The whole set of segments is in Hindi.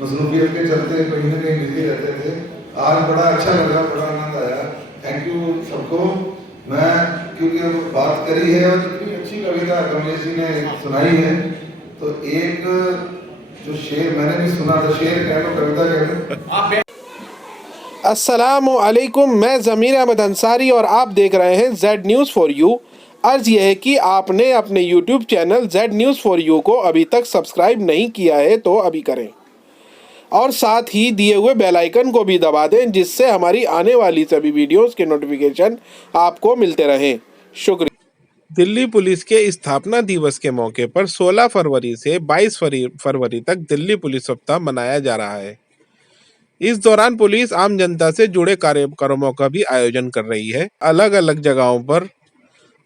मसरूफियत के चलते कहीं ना कहीं बिजी रहते थे। आज बड़ा अच्छा लगा, बड़ा आनंद आया। थैंक यू सबको। मैं क्योंकि बात करी है और इतनी अच्छी कविता कमलेश जी ने सुनाई है, तो एक जो शेर मैंने भी सुना था, शेर कह लो कविता कह लो। अस्सलामु अलैकुम, मैं ज़मीर अहमद अंसारी और आप देख रहे हैं जेड न्यूज़ फॉर यू। अर्ज़ यह है कि आपने अपने YouTube channel Z news for you को अभी तक सब्सक्राइब नहीं किया है तो अभी करें, और साथ ही दिए हुए बेल आइकन को भी दबा दें, जिससे हमारी आने वाली सभी वीडियोस के नोटिफिकेशन आपको मिलते रहें। शुक्रिया। दिल्ली पुलिस के स्थापना दिवस के मौके पर 16 फरवरी से 22 फरवरी तक दिल्ली पुलिस सप्ताह मनाया जा रहा है। इस दौरान पुलिस आम जनता से जुड़े कार्यक्रमों का भी आयोजन कर रही है। अलग अलग जगहों पर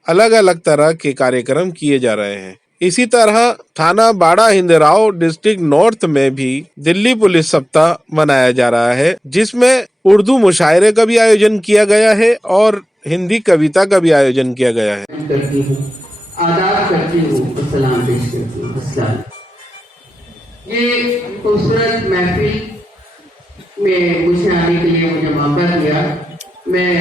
अलग अलग तरह के कार्यक्रम किए जा रहे हैं। इसी तरह थाना बाड़ा हिंदराव डिस्ट्रिक्ट नॉर्थ में भी दिल्ली पुलिस सप्ताह मनाया जा रहा है, जिसमें उर्दू मुशायरे का भी आयोजन किया गया है और हिंदी कविता का भी आयोजन किया गया है। करती हूँ, आदाब करती हूँ, सलाम पेश करती हूँ। अस्सलाम। ये खूबसूरत महफिल में मुझे आने के लिए मुझे मौका दिया। मैं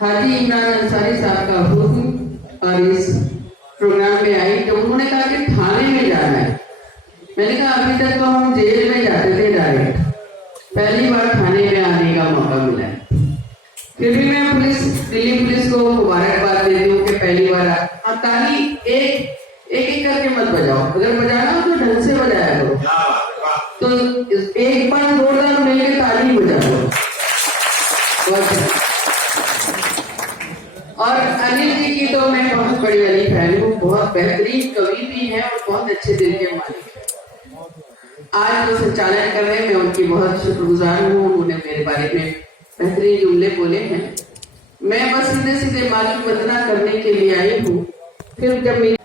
हाजी इमरान अंसारी साहब का हुक्म और इस प्रोग्राम में आई, तो उन्होंने कहा कि थाने में जाना है। मैंने कहा अभी तक तो हम जेल में जाते थे डायरेक्ट, पहली बार थाने में आने का मौका मिला है। फिर भी मैं दिल्ली पुलिस को मुबारकबाद देती हूँ कि पहली बार ताली एक करके मत बजाओ, अगर बजाना हो तो ढंग से बजाया करो। तो एक बार जोरदार मिलकर ताली बजा दो। और अनिल जी की तो मैं बहुत बड़ी अली फैन हूँ, बहुत बेहतरीन कवि भी हैं और बहुत अच्छे दिल के मालिक हैं। आज जो संचालन कर रहे हैं मैं उनकी बहुत शुक्रगुजार हूँ। उन्होंने मेरे बारे में बेहतरीन जुमले बोले हैं। मैं बस सीधे सीधे मालिक वंदना करने के लिए आई हूँ। फिर जब मेरी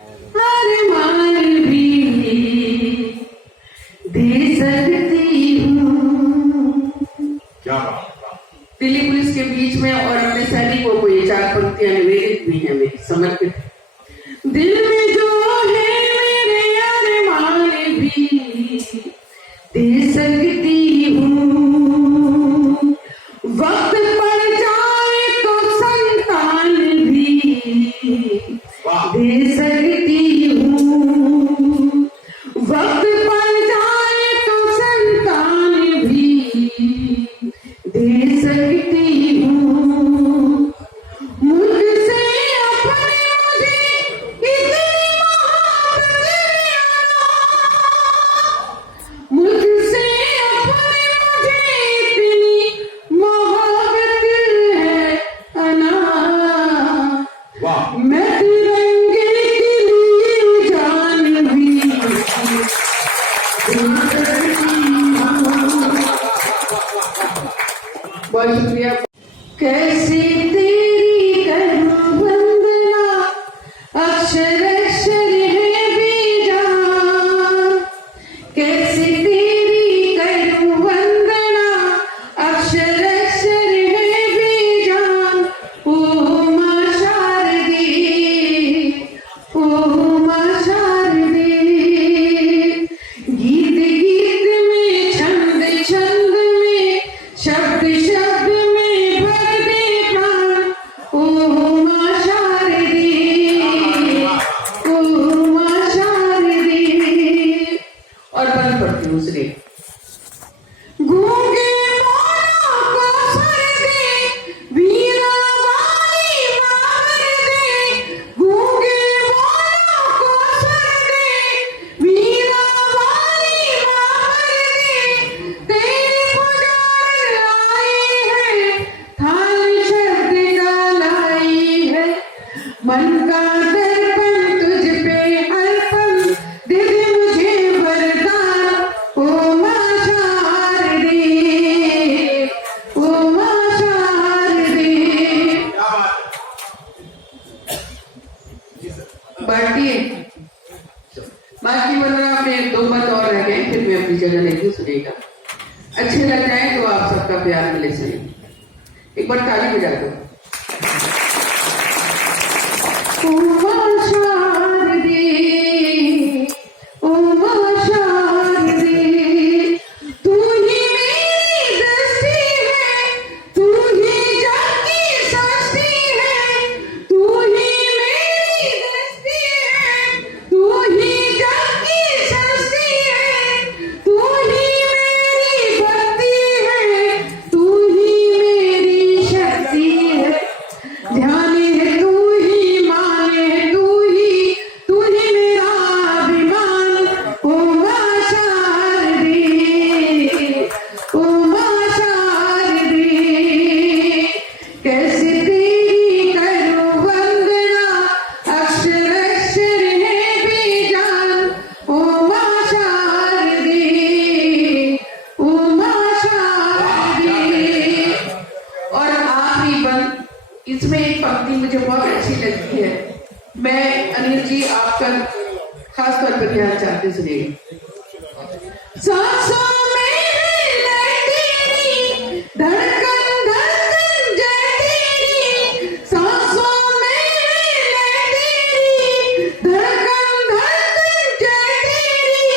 दे सकती हूँ दिल्ली पुलिस के बीच में और अपने सैनिकों को ये 4 पंक्तियां निवेदित भी है मेरी, समर्पित। दिल में जो है मेरे अरमान भी दे सकती हूँ, वक्त पड़ जाए तो संतान भी दे सकती हूँ, वक्त पड़ जाए तो संतान भी दे सकती हूँ। मुझसे अपने मुझे इतनी मोहब्बत मुझसे अपने मुझे इतनी मोहब्बत है अना, मैं तिरंगे के लिए जान भी बहुत शुक्रिया। कैसे तेरी करूं वंदना, अक्षर अक्षर है बेजान। कैसे तेरी करूं वंदना, अक्षर अक्षर है बेजान। ओ मां शारदे, ओ मां शारदे, गीत गीत में छंद छंद में शब्द शब्द में भर दे प्राण। ओ मां शारदे, ओ मां शारदे। और बंद पड़ती हूँ उसने गूंगे मोरों को सर दे, वीरा वाली मार दे। गूंगे मोरों को सर दे, वीरा वाली मार दे। तेरे पुजार आई है, थाल शब्द का लाई है। मन का दर्पण तुझ पे अर्पण, दे दे मुझे वरदान। ओ मां शारदे, ओ मां शारदे। बाकी वरना अपने 2 मत और रह गए, फिर मैं अपनी जगह लेती सुनेगा। अच्छे लग जाए तो आप सबका प्यार मिले सही। एक बार ताली बजा दो। ओ मां शारदे, आपका खास तौर पर क्या चाहते सुनिएगा। सांसों में है तेरी धड़कन धड़कन जय तेरी, सांसों में है तेरी धड़कन धड़कन जय तेरी।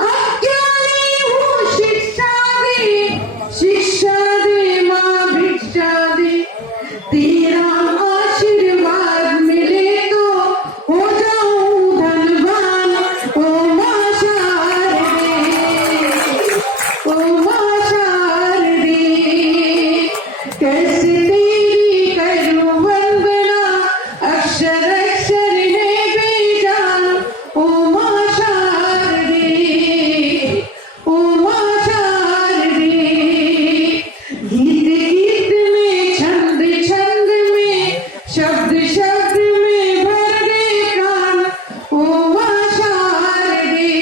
अब क्या ली हूँ शिक्षा दे माँ भिक्षा दे, तेरा आशीर्वाद मिले तो हो जाऊं धनवान। ओ माँ शारदे, ओ माँ शारदे, कैसे तेरी करूं वंदना, अक्षर अक्षर में बेजान। ओ माँ शारदे, ओ माँ शारदे, गीत गीत में छंद छंद में शब्द शब्द में भर दे प्राण। ओ माँ शारदे,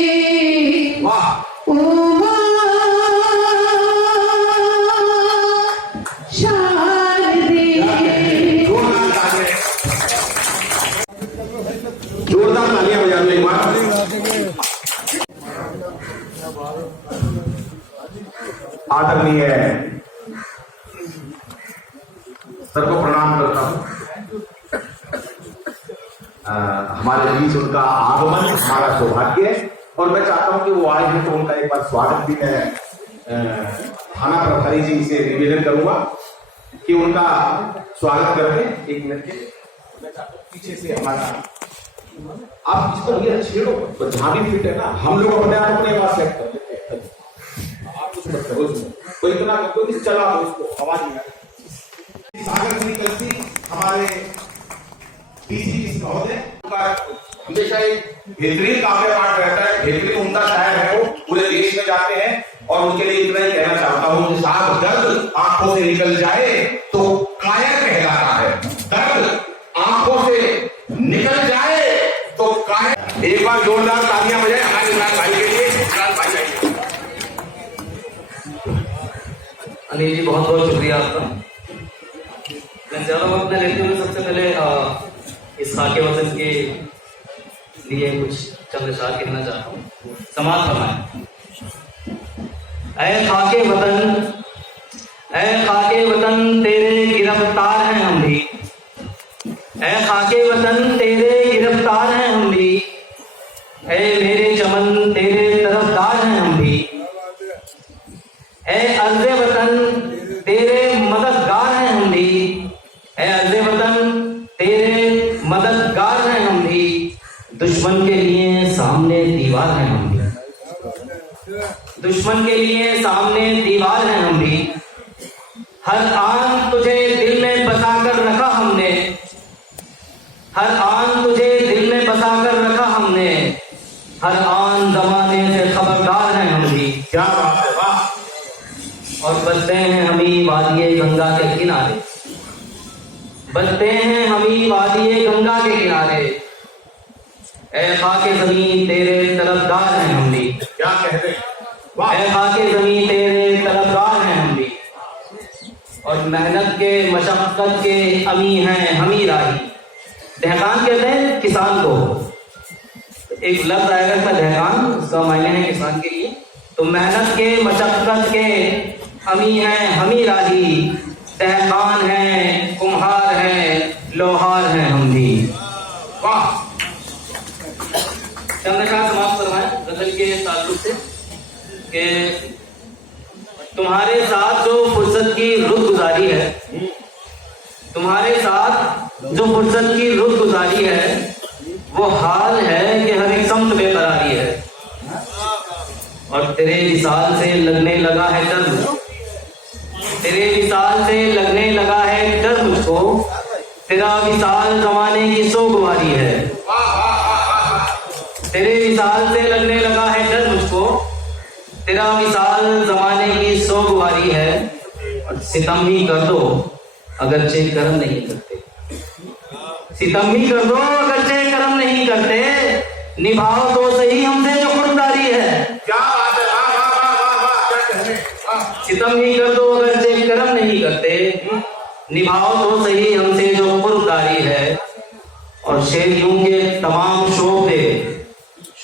ओ माँ शारदे। जोरदार तालियां बजा लो एक बार। आदरणीय सर को प्रणाम करता हूं। हमारे बीच उनका आगमन हमारा सौभाग्य है और मैं चाहता हूं कि वो आए हैं तो उनका एक बार स्वागत भी मैं थाना प्रभारी जी से निवेदन करूंगा कि उनका स्वागत करके 1 मिनट के मैं चाहता हूं पीछे से हमारा आप इसको ये छेड़ो तो जहां भी फिट है ना, हम लोग अपने आप अपने आवाज सेट कर लेते हैं। आप कुछ मत करो, कोई इतना कोई चला हो उसको आवाज नहीं आती। सागर की कलसी हमारे डीसी महोदय का हमेशा एक बेहतरीन काव्य पाठ रहता है, बेहतरीन उनका शायर है, वो पूरे देश में जाते हैं और उनके लिए इतना ही कहना चाहता हूं कि साहब दर्द आंखों से निकल जाए तो कायर कहलाता है। दर्द आंखों से निकल जाए तो कायर। एक बार जोरदार तालियां बजाएं हमारे इमरान भाई के लिए। इमरान भाई आइए। अनिल जी बहुत बहुत शुक्रिया आपका। मैं ज्यादा वक्त न लेते हुए सबसे पहले इस खाके वतन के लिए कुछ चंद अशआर कहना चाहता हूँ। समाज फरमाएं। ऐ खाके वतन, ऐ खाके वतन तेरे गिरफ्तार हैं हम भी, ऐ खाके वतन तेरे गिरफ्तार हैं हम भी, ऐ मेरे चमन तेरे तरफदार हैं हम भी, ऐ अर्ज़े वतन तेरे मददगार हैं हम भी, ऐ अर्ज़े वतन तेरे मददगार हैं हम भी, दुश्मन के लिए सामने दीवार हैं हम भी, दुश्मन के लिए सामने दीवार हैं हम भी। हर आन तुझे दिल में बसा कर रखा हमने, हर आन तुझे दिल में बसा कर रखा हमने, हर आन जमाने से खबरदार हैं हम भी। क्या बात है, वाह। और बसते हैं हमी वादिये गंगा के किनारे, बसते हैं हमी वादिये गंगा के किनारे, ऐ खाके ज़मीं तेरे तरफदार हैं हम भी। क्या कहते हैं, ऐ खाके ज़मीं तेरे तरफदार हैं हम भी। और मेहनत के मशक्कत के अमी हैं हमी राही। दहकान कहते हैं किसान को, एक लफ्ज आएगा इसमें दहकान, उसका मायने है किसान के लिए। तो मेहनत के मशक्कत के अमी हैं हमी राही, दहकान हैं, कुम्हार हैं, लोहार हैं हम भी। वाह। चंद्रकांत समाप्त फरमाएं गजल के ताल्लुक से कि तुम्हारे साथ जो फुर्सत की रुत गुजारी है, तुम्हारे साथ जो फुर्सत की रुत गुजारी है, वो हाल है कि हर एक समत बेकरारी है। और तेरे विसाल से लगने लगा है डर मुझको, तेरे विसाल से लगने लगा है डर मुझको, तेरा विसाल जमाने की सोगवारी है। तेरे विसाल से लगने लगा है डर मुझको, तेरा विसाल जमाने की सोगवारी है। और सितम ही कर दो अगरचे कर्म नहीं करते, सितम ही कर दो अगरचे कर्म नहीं करते, निभाओ तो सही हमसे जो खुददारी है। क्या बात है, वाह वाह वाह वाह वाह, क्या कहने, वाह। सितम ही कर दो अगरचे कर्म नहीं करते, निभाओ तो सही हमसे जो खुददारी है। और शेर यूं के तमाम शोक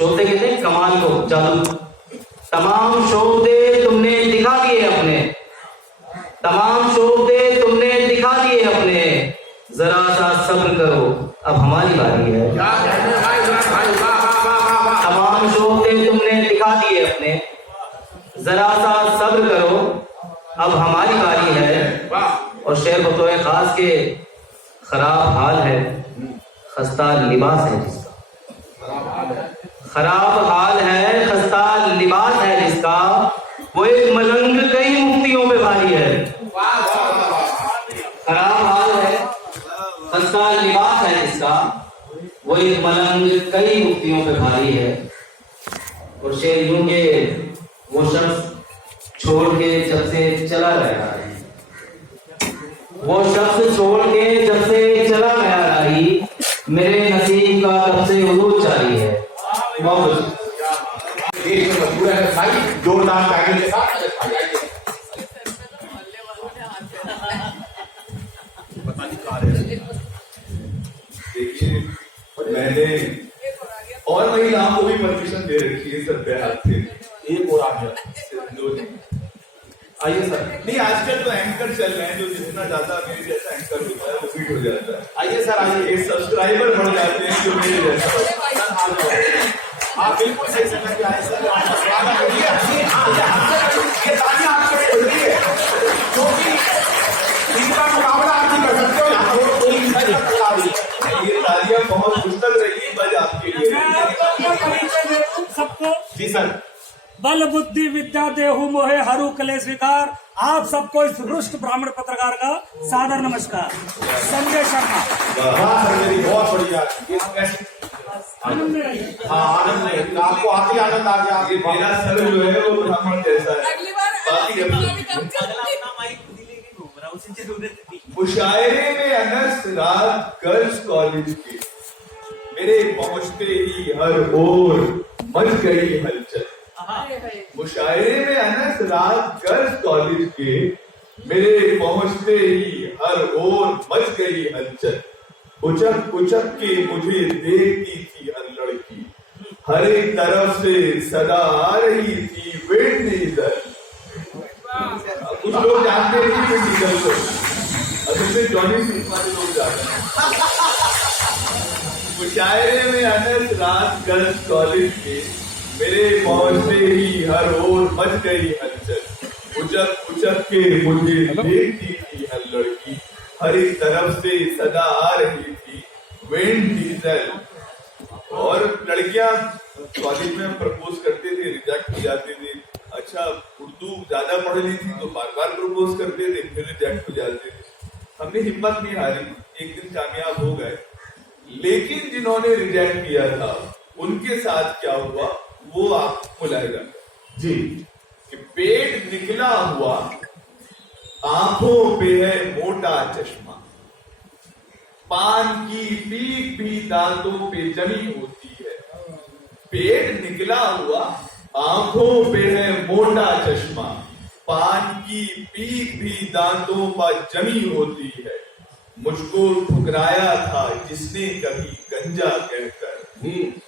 शोभते कहते हैं कमाल को, जादू। तमाम शोभते तुमने दिखा दिए अपने, तमाम शोभते तुमने दिखा दिए अपने, जरा सा सब्र करो अब हमारी बारी है। तमाम शोभते तुमने दिखा दिए अपने, जरा सा सब्र करो अब हमारी बारी है। और शेर बतौर खास के खराब हाल है खस्ता लिबास है जिसका, खराब हाल है खस्ता लिबास है जिसका, वो एक मलंग कई मुफ्तियों पे भारी है। खराब हाल है खस्ता लिबास है जिसका, वो एक मलंग कई मुफ्तियों पे भारी है। और शेर यूं के वो शख्स छोड़ के जब से चला गया है, वो शख्स छोड़ के जब से चला गया रही, मेरे नसीब का तब से उलूद जारी है। बहुत जोरदार ताली के साथ देखिए, मैंने और महिलाओं को भी परमिशन दे रखी है सर पे हाथ से। एक और आ गया। आइए सर। नहीं, आजकल तो एंकर चल रहे हैं, जो जितना ज्यादा मेरे जैसा एंकर होता है वो फिट हो जाता है। आइए सर, आइए। एक सब्सक्राइबर बढ़ जाते हैं जो मेरे जैसा। आप बिल्कुल सही समय पे आए सर। स्वागत करिए। ये तालियां आपके लिए हो रही है, क्योंकि इनका मुकाबला आप नहीं कर सकते हो। यहाँ कोई इंसान लगा रही है। ये तालियां बहुत मुश्किल रही बज आपके लिए। सबको जी सर। बल बुद्धि विद्या देहु मोहे हरू कलेश विकार। आप सबको इस रुष्ट ब्राह्मण पत्रकार का सादर नमस्कार। संजय शर्मा। वाह सर, मेरी बहुत बढ़िया। आनंद में रहिए। हाँ, आनंद में। आपको आती आनंद आ गया। ये मेरा सर जो है वो ब्राह्मण जैसा है। बाकी मुशायरे में अनस रात गर्ल्स कॉलेज के, मेरे पहुंचते ही हर ओर मच गई हलचल। मुशायरे में अनस रात गर्ल्स कॉलेज के, मेरे पहुंचते ही हर ओर मच गई हलचल। उचक उचक के मुझे देखती थी हर लड़की, हर एक तरफ से सदा आ रही थी विंड डीजल। कुछ लोग जानते नहीं विंड डीजल को, असल जॉनी सिंह वाले लोग जानते हैं। मुशायरे में अनस रात गर्ल्स कॉलेज के, मेरे पहुंचते ही हर ओर मच गई हलचल। उचक उचक के मुझे देखती थी हर लड़की, हर एक तरफ से सदा आ रही थी विंड डीजल। और लड़कियां कॉलेज में प्रपोज करते थे, रिजेक्ट हो जाते थे। अच्छा, उर्दू ज्यादा पढ़ ली थी तो बार बार प्रपोज करते थे, फिर रिजेक्ट हो जाते थे। हमने हिम्मत नहीं हारी, एक दिन कामयाब हो गए। लेकिन जिन्होंने रिजेक्ट किया था उनके साथ क्या हुआ वो आपको बुलाएगा जी। कि पेट निकला हुआ, आंखों पे है मोटा चश्मा, पान की पीक भी दांतों पे जमी होती है। पेट निकला हुआ, आंखों पे है मोटा चश्मा, पान की पीक भी दांतों पर जमी होती है। मुझको ठुकराया था जिसने कभी गंजा कहकर,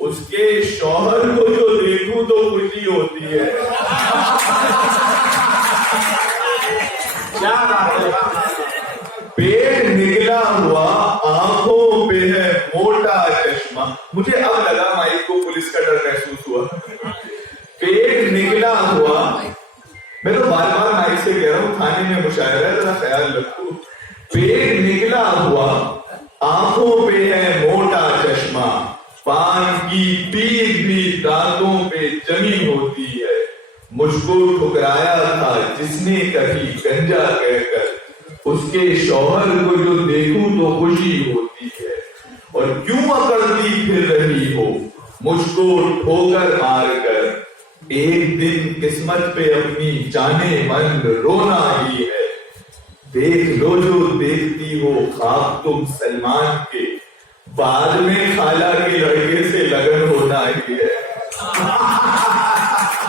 उसके शौहर को जो देखूं तो खुशी होती है। क्या बात है। पेट निकला हुआ, आंखों पे है मोटा चश्मा। मुझे अब लगा माइक को पुलिस का डर महसूस हुआ। पेट निकला हुआ, मैं तो बार बार माइक से कह रहा हूं, थाने में मुशायरा है, जरा ख्याल रखो। पेट निकला हुआ, आंखों पे है मोटा चश्मा, पान की पीक भी दांतों पे जमी होती है। मुझको ठुकराया था जिसने कभी गंजा कहकर, उसके शौहर को जो देखूं तो खुशी होती है। और क्यों अकड़ती फिर रही हो मुझको ठोकर मार कर, एक दिन किस्मत पे अपनी जाने मन रोना ही है। देख लो जो देखती हो ख्वाब तुम सलमान के, बाद में खाला के लड़के से लगन होना ही है।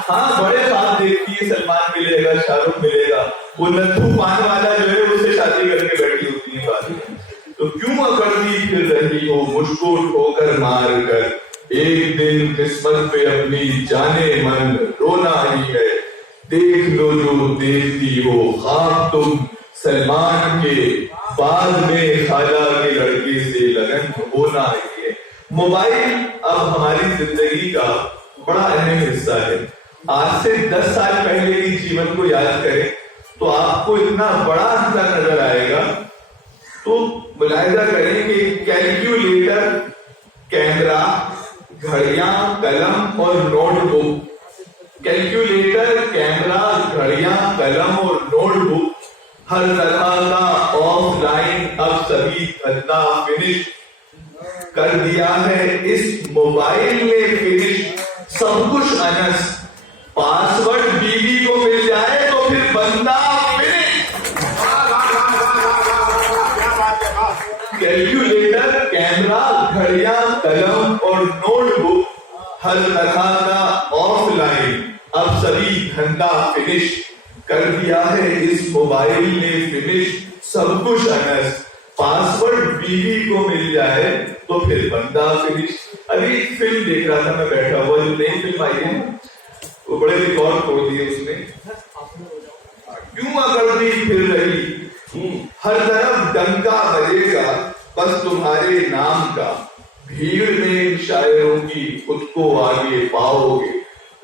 हाँ, बड़े बात देखती है, सलमान मिलेगा, शाहरुख मिलेगा, वो नथु पान वाला जो है उससे शादी करके बैठी होती है बाद में। तो क्यों अकड़ती फिर रही हो मुझको ठोकर मार कर, एक एक दिन किस्मत पे अपनी जाने मन रोना ही है। देख लो जो देखती हो ख्वाब तुम सलमान के, बाद में खाला के लड़के से लगन होना ही है। मोबाइल अब हमारी जिंदगी का बड़ा अहम हिस्सा है। आज से 10 साल पहले के जीवन को याद करें तो आपको इतना बड़ा अंतर नजर आएगा। तो मुलाहिजा करें कि कैलकुलेटर, कैमरा, घड़ियां, कलम और नोटबुक, कैलकुलेटर, कैमरा, घड़ियां, कलम और नोटबुक, हर तरह का ऑफलाइन अब सभी धंधा फिनिश कर दिया है इस मोबाइल ने फिनिश। सब कुछ अनस, पासवर्ड बीवी को मिल जाए तो फिर बंदा फिनिश। कैलकुलेटर, कैमरा, घड़ियां, कलम और नोटबुक, हर तरह का ऑफलाइन अब सभी धंधा फिनिश कर दिया है इस मोबाइल ने फिनिश। सब कुछ अनस, पासवर्ड बीवी को मिल जाए तो फिर बंदा फिनिश। अभी एक फिल्म देख रहा था मैं बैठा हुआ, जो नई फिल्म आई है वो बड़े रिकॉर्ड तोड़ दिए उसने। क्यों अकड़ती फिर रही, हर तरफ डंका बजेगा बस तुम्हारे नाम का, भीड़ में शायरों की खुद को आगे पाओगे।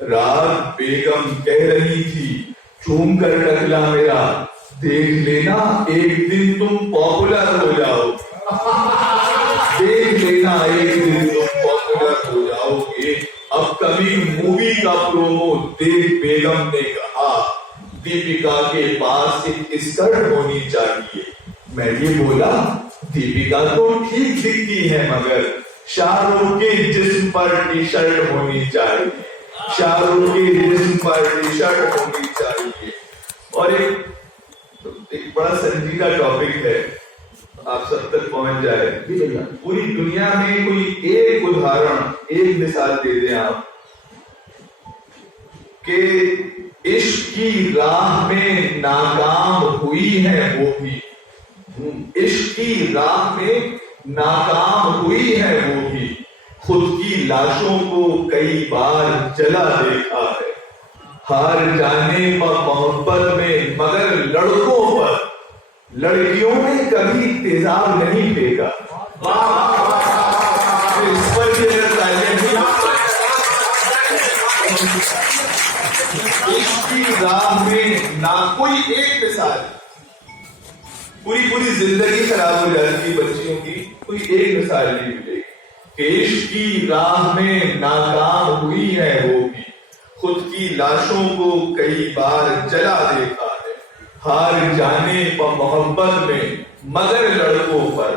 रात बेगम कह रही थी चूम कर टकला मेरा, देख लेना एक दिन तुम पॉपुलर हो जाओ। देख लेना एक दिन तुम पॉपुलर हो जाओगे। अब कभी मूवी का प्रोमो देख बेगम ने कहा दीपिका के पास एक स्कर्ट होनी चाहिए। मैं ये बोला दीपिका तो ठीक दिखती है मगर शाहरुख के जिस्म पर टी शर्ट होनी चाहिए। शाहरुख के जिस्म पर टी शर्ट होनी चाहिए। और एक बड़ा संजीदा टॉपिक है, आप सब तक पहुंच जाए। पूरी दुनिया में कोई एक उदाहरण, एक मिसाल दे दें आप कि इश्क की राह में नाकाम हुई है वो भी, इश्क की राह में नाकाम हुई है वो भी, खुद की लाशों को कई बार जला देखा है। हार जाने पर मोहब्बत में मगर लड़कों पर लड़कियों ने कभी तेजाब नहीं फेंका। इस पर इसकी राह में ना कोई एक मिसाल, पूरी जिंदगी खराब हो जाती है बच्चियों की, कोई एक मिसाल नहीं मिलेगी। इश्क की राह में नाकाम हुई है वो भी, खुद की लाशों को कई बार जला देखा है। हार जाने पर मोहब्बत में मगर लड़कों पर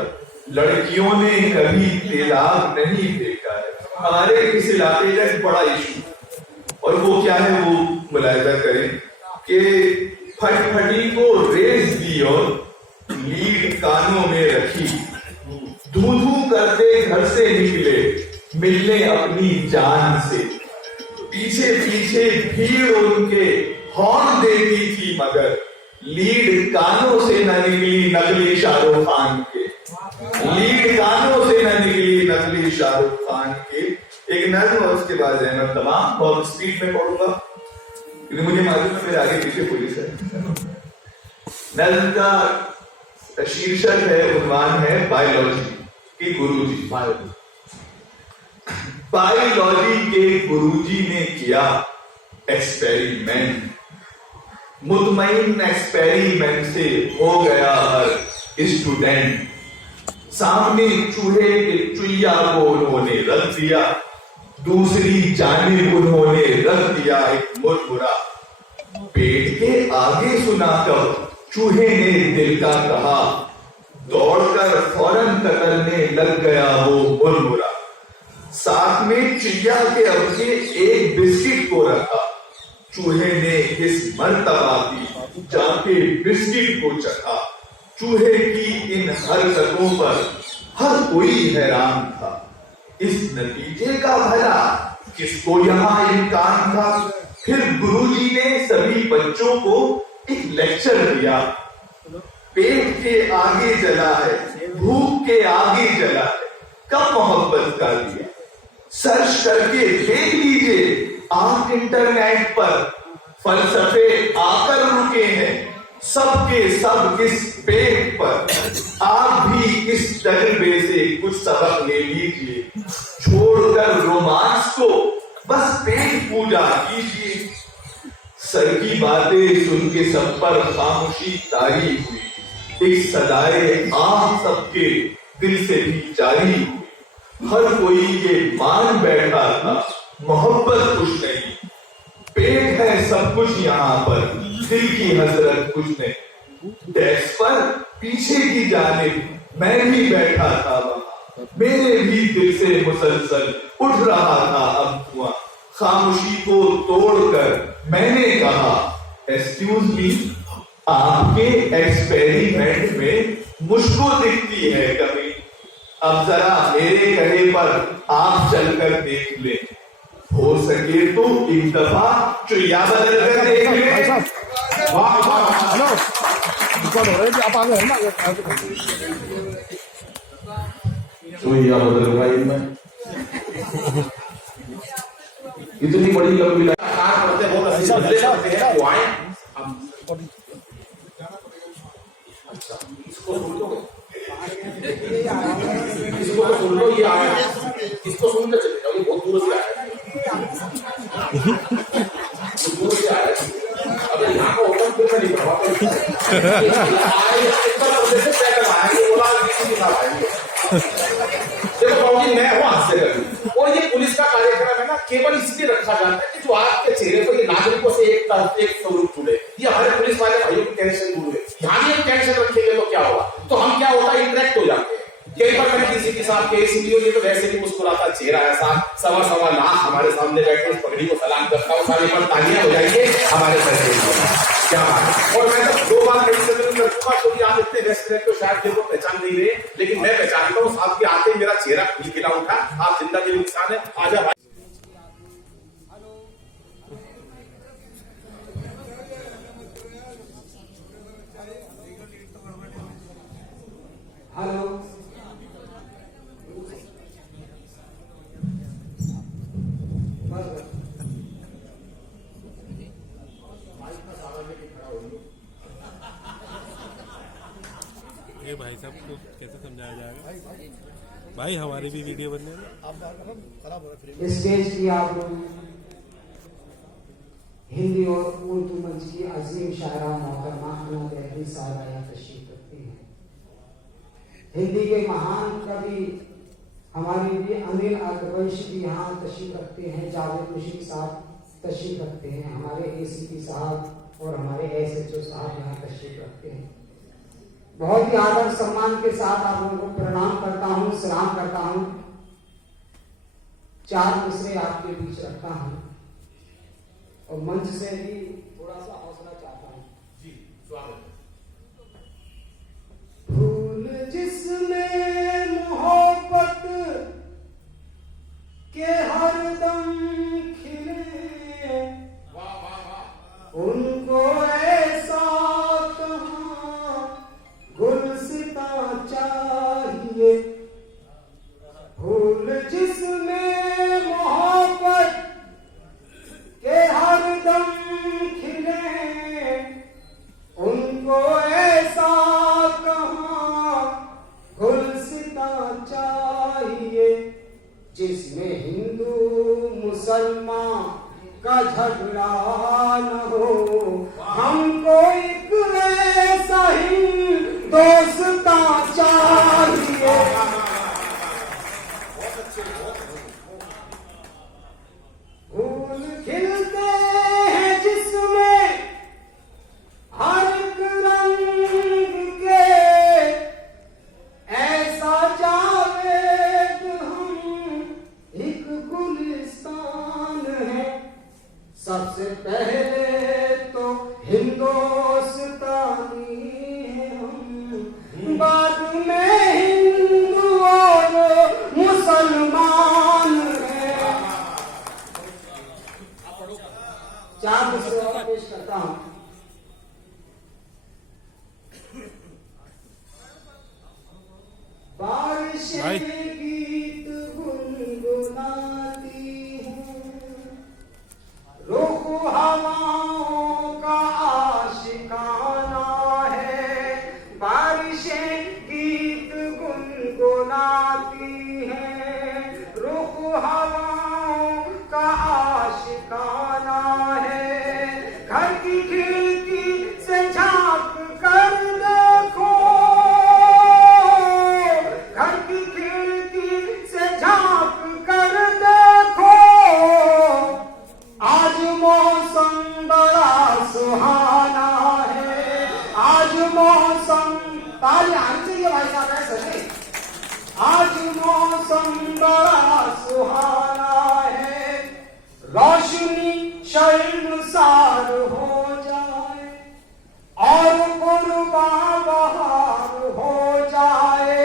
लड़कियों ने कभी तेजाब नहीं देखा है। हमारे इस इलाके का एक बड़ा इशू, और वो क्या है वो मुलाहिजा करें कि फटफटी को रेस दी और लीड कानों में रखी, धू धू करते घर से निकले मिलने अपनी जान से। पीछे पीछे भीड़ उनके हॉर्न देती थी मगर लीड कानों से न निकली नकली शाहरुख खान के। लीड कानों से न निकली नकली शाहरुख खान के। एक नज्म और उसके बाद है, मैं तमाम बहुत स्पीड में पढ़ूंगा क्योंकि मुझे मालूम है मेरे आगे पीछे पुलिस है। नज्म का शीर्षक है, उन्वान है बायोलॉजी के गुरुजी। बायोलॉजी के गुरुजी ने किया एक्सपेरिमेंट, मुतमईन एक्सपेरिमेंट से हो गया हर स्टूडेंट। सामने चूहे के चुईया को उन्होंने रख दिया, दूसरी जानिब उन्होंने रख दिया एक मुरमुरा। पेट के आगे सुनाकर चूहे ने दिल का कहा, दौड़कर फौरन कतरने लग गया वो मुरमुरा। साथ में चिड़िया के अबके एक बिस्किट को रखा, चूहे ने इस मर्तबा भी जाके बिस्किट को चखा। चूहे की इन हरकतों पर हर कोई हैरान था, इस नतीजे का भला किसको यहाँ इम्कान था। फिर गुरुजी ने सभी बच्चों को एक लेक्चर दिया, पेट के आगे जला है, भूख के आगे जला है, कब मोहब्बत का दिया। सर्च करके देख लीजिए, आप इंटरनेट पर फलसफे आकर रुके हैं, सबके सब इस पेट पर। आप भी इस तजर्बे से कुछ सबक ले लीजिए, छोड़कर रोमांस को बस पेट पूजा कीजिए। सर की बातें सुन के सब पर खामोशी तारी हुई, एक सदाए आप सबके दिल से भी जारी हुई। हर कोई ये मान बैठा था मोहब्बत कुछ नहीं, पेट है सब कुछ यहाँ पर, दिल की हसरत कुछ नहीं। डेस्क पर पीछे की जानिब मैं भी बैठा था वहां, मेरे भी दिल से मुसलसल उठ रहा था अब धुआं। खामोशी को तोड़कर मैंने कहा, एक्सक्यूज मी, आपके एक्सपेरिमेंट में मुझको दिखती है कभी, अब जरा मेरे कहे पर आप चलकर देख ले, हो सके तो एक दफा चुया बदल कर देख ले। वाह वाह, हेलो, आप आ गए ना, चुया बदल भाई मैं इतनी बड़ी लंबी करते बहुत अच्छा, इसको सुन लो, इसको तो सुन लो, ये आया, इसको सुन के चले जाओ, ये बहुत दूर से आया, दूर से आया। अगर यहाँ को ओपन फिर नहीं करवा मैं हूँ हाथ से करूँ। और ये पुलिस का कार्यक्रम है ना, केवल इसलिए रखा जाता है कि जो आपके चेहरे पर ये नागरिकों से एक तरफ एक स्वरूप जुड़े, ये हमारे पुलिस वाले भाइयों की टेंशन दूर है। यहाँ भी हम टेंशन रखेंगे तो क्या होगा, तो हम क्या होता है इंटरेक्ट हो जाते हैं। कई बार मैंने किसी के साथ केस लियो, ये तो वैसे भी मुस्कुराता चेहरा ऐसा, सवा लाख हमारे सामने बैठे उस पगड़ी को सलाम करता हूँ, सारे पर तालियां हो जाएंगे हमारे सर क्या बात। और मैं तो 2 बार कहीं से लड़ूंगा, क्योंकि आप इतने व्यस्त रहते हो शायद मेरे को पहचान नहीं रहे, लेकिन मैं पहचानता हूँ। आपके आते मेरा चेहरा खिला उठा, आप जिंदा के इंसान है। आजा भाई, हेलो, ये भाई साहब को कैसे समझाया जाएगा भाई, हमारी भी वीडियो बनने में। स्टेज की आप हिंदी और उर्दू मंच की अजीम शायरा मोहतरमा अना दहली साहब यहाँ तशरीफ रखती हैं। हिंदी के महान कवि हमारे भी अनिल अकबश भी यहाँ तशरीफ रखते हैं, जावेद मुशीक साहब तशरीफ रखते हैं, हमारे ACP साहब और हमारे SHO साहब यहाँ तशरीफ रखते हैं। बहुत ही आदर सम्मान के साथ आप लोगों को प्रणाम करता हूँ, सलाम करता हूँ। 4 मिसरे आपके बीच रखता हूँ और मंच से भी थोड़ा सा हौसला चाहता हूँ। जी स्वागत। फूल जिसमें मोहब्बत के हरदम खिले, उनको ऐसा कहाँ गुलसिता चाहिए। फूल जिसमें मोहब्बत के हरदम खिले, उनको ऐसा कहाँ गुलसिता चाहिए। जिसमें हिंदू मुसलमान का झगड़ा न हो, हमको एक ऐसा ही दोस्ता चाहिए। फूल खिलते हैं जिसमें हर एक रंग के, ऐसा जावेद हम एक गुलिस्तान है। सबसे पहले तो हिंदुस्तानी है हम, बाद में हिंदू और मुसलमान है। 4 दूसरे और पेश करता हूं। बारिश गीत गुनगुना बड़ा सुहाना है, रोशनी शर्मसार हो जाए और कुर्बा बहार हो जाए,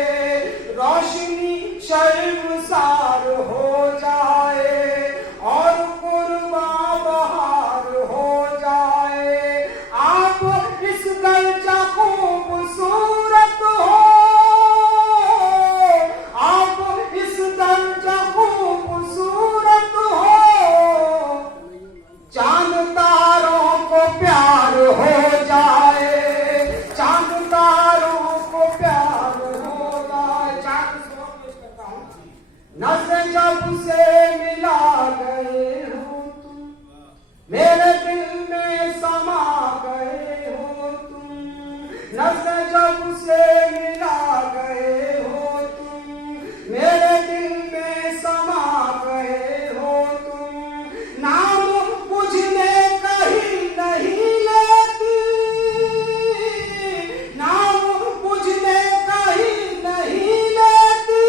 रोशनी शर्मसार हो जाए और कुर्बा बहार हो जाए। आप इस गलजा खूबसूरत हो, आप इस गलजा खूबसूरत हो, चांद तारों को प्यार हो जाए, चांद तारों को प्यार हो जाए। चांद नजर जब से मिला गए हो तुम, मेरे दिल में समा गए हो तुम, नजर जब से मिला गए हो तुम, मेरे दिल में समा गए हो तुम। नाम मुझने कहीं नहीं लेती, नाम मुझने कहीं नहीं लेती,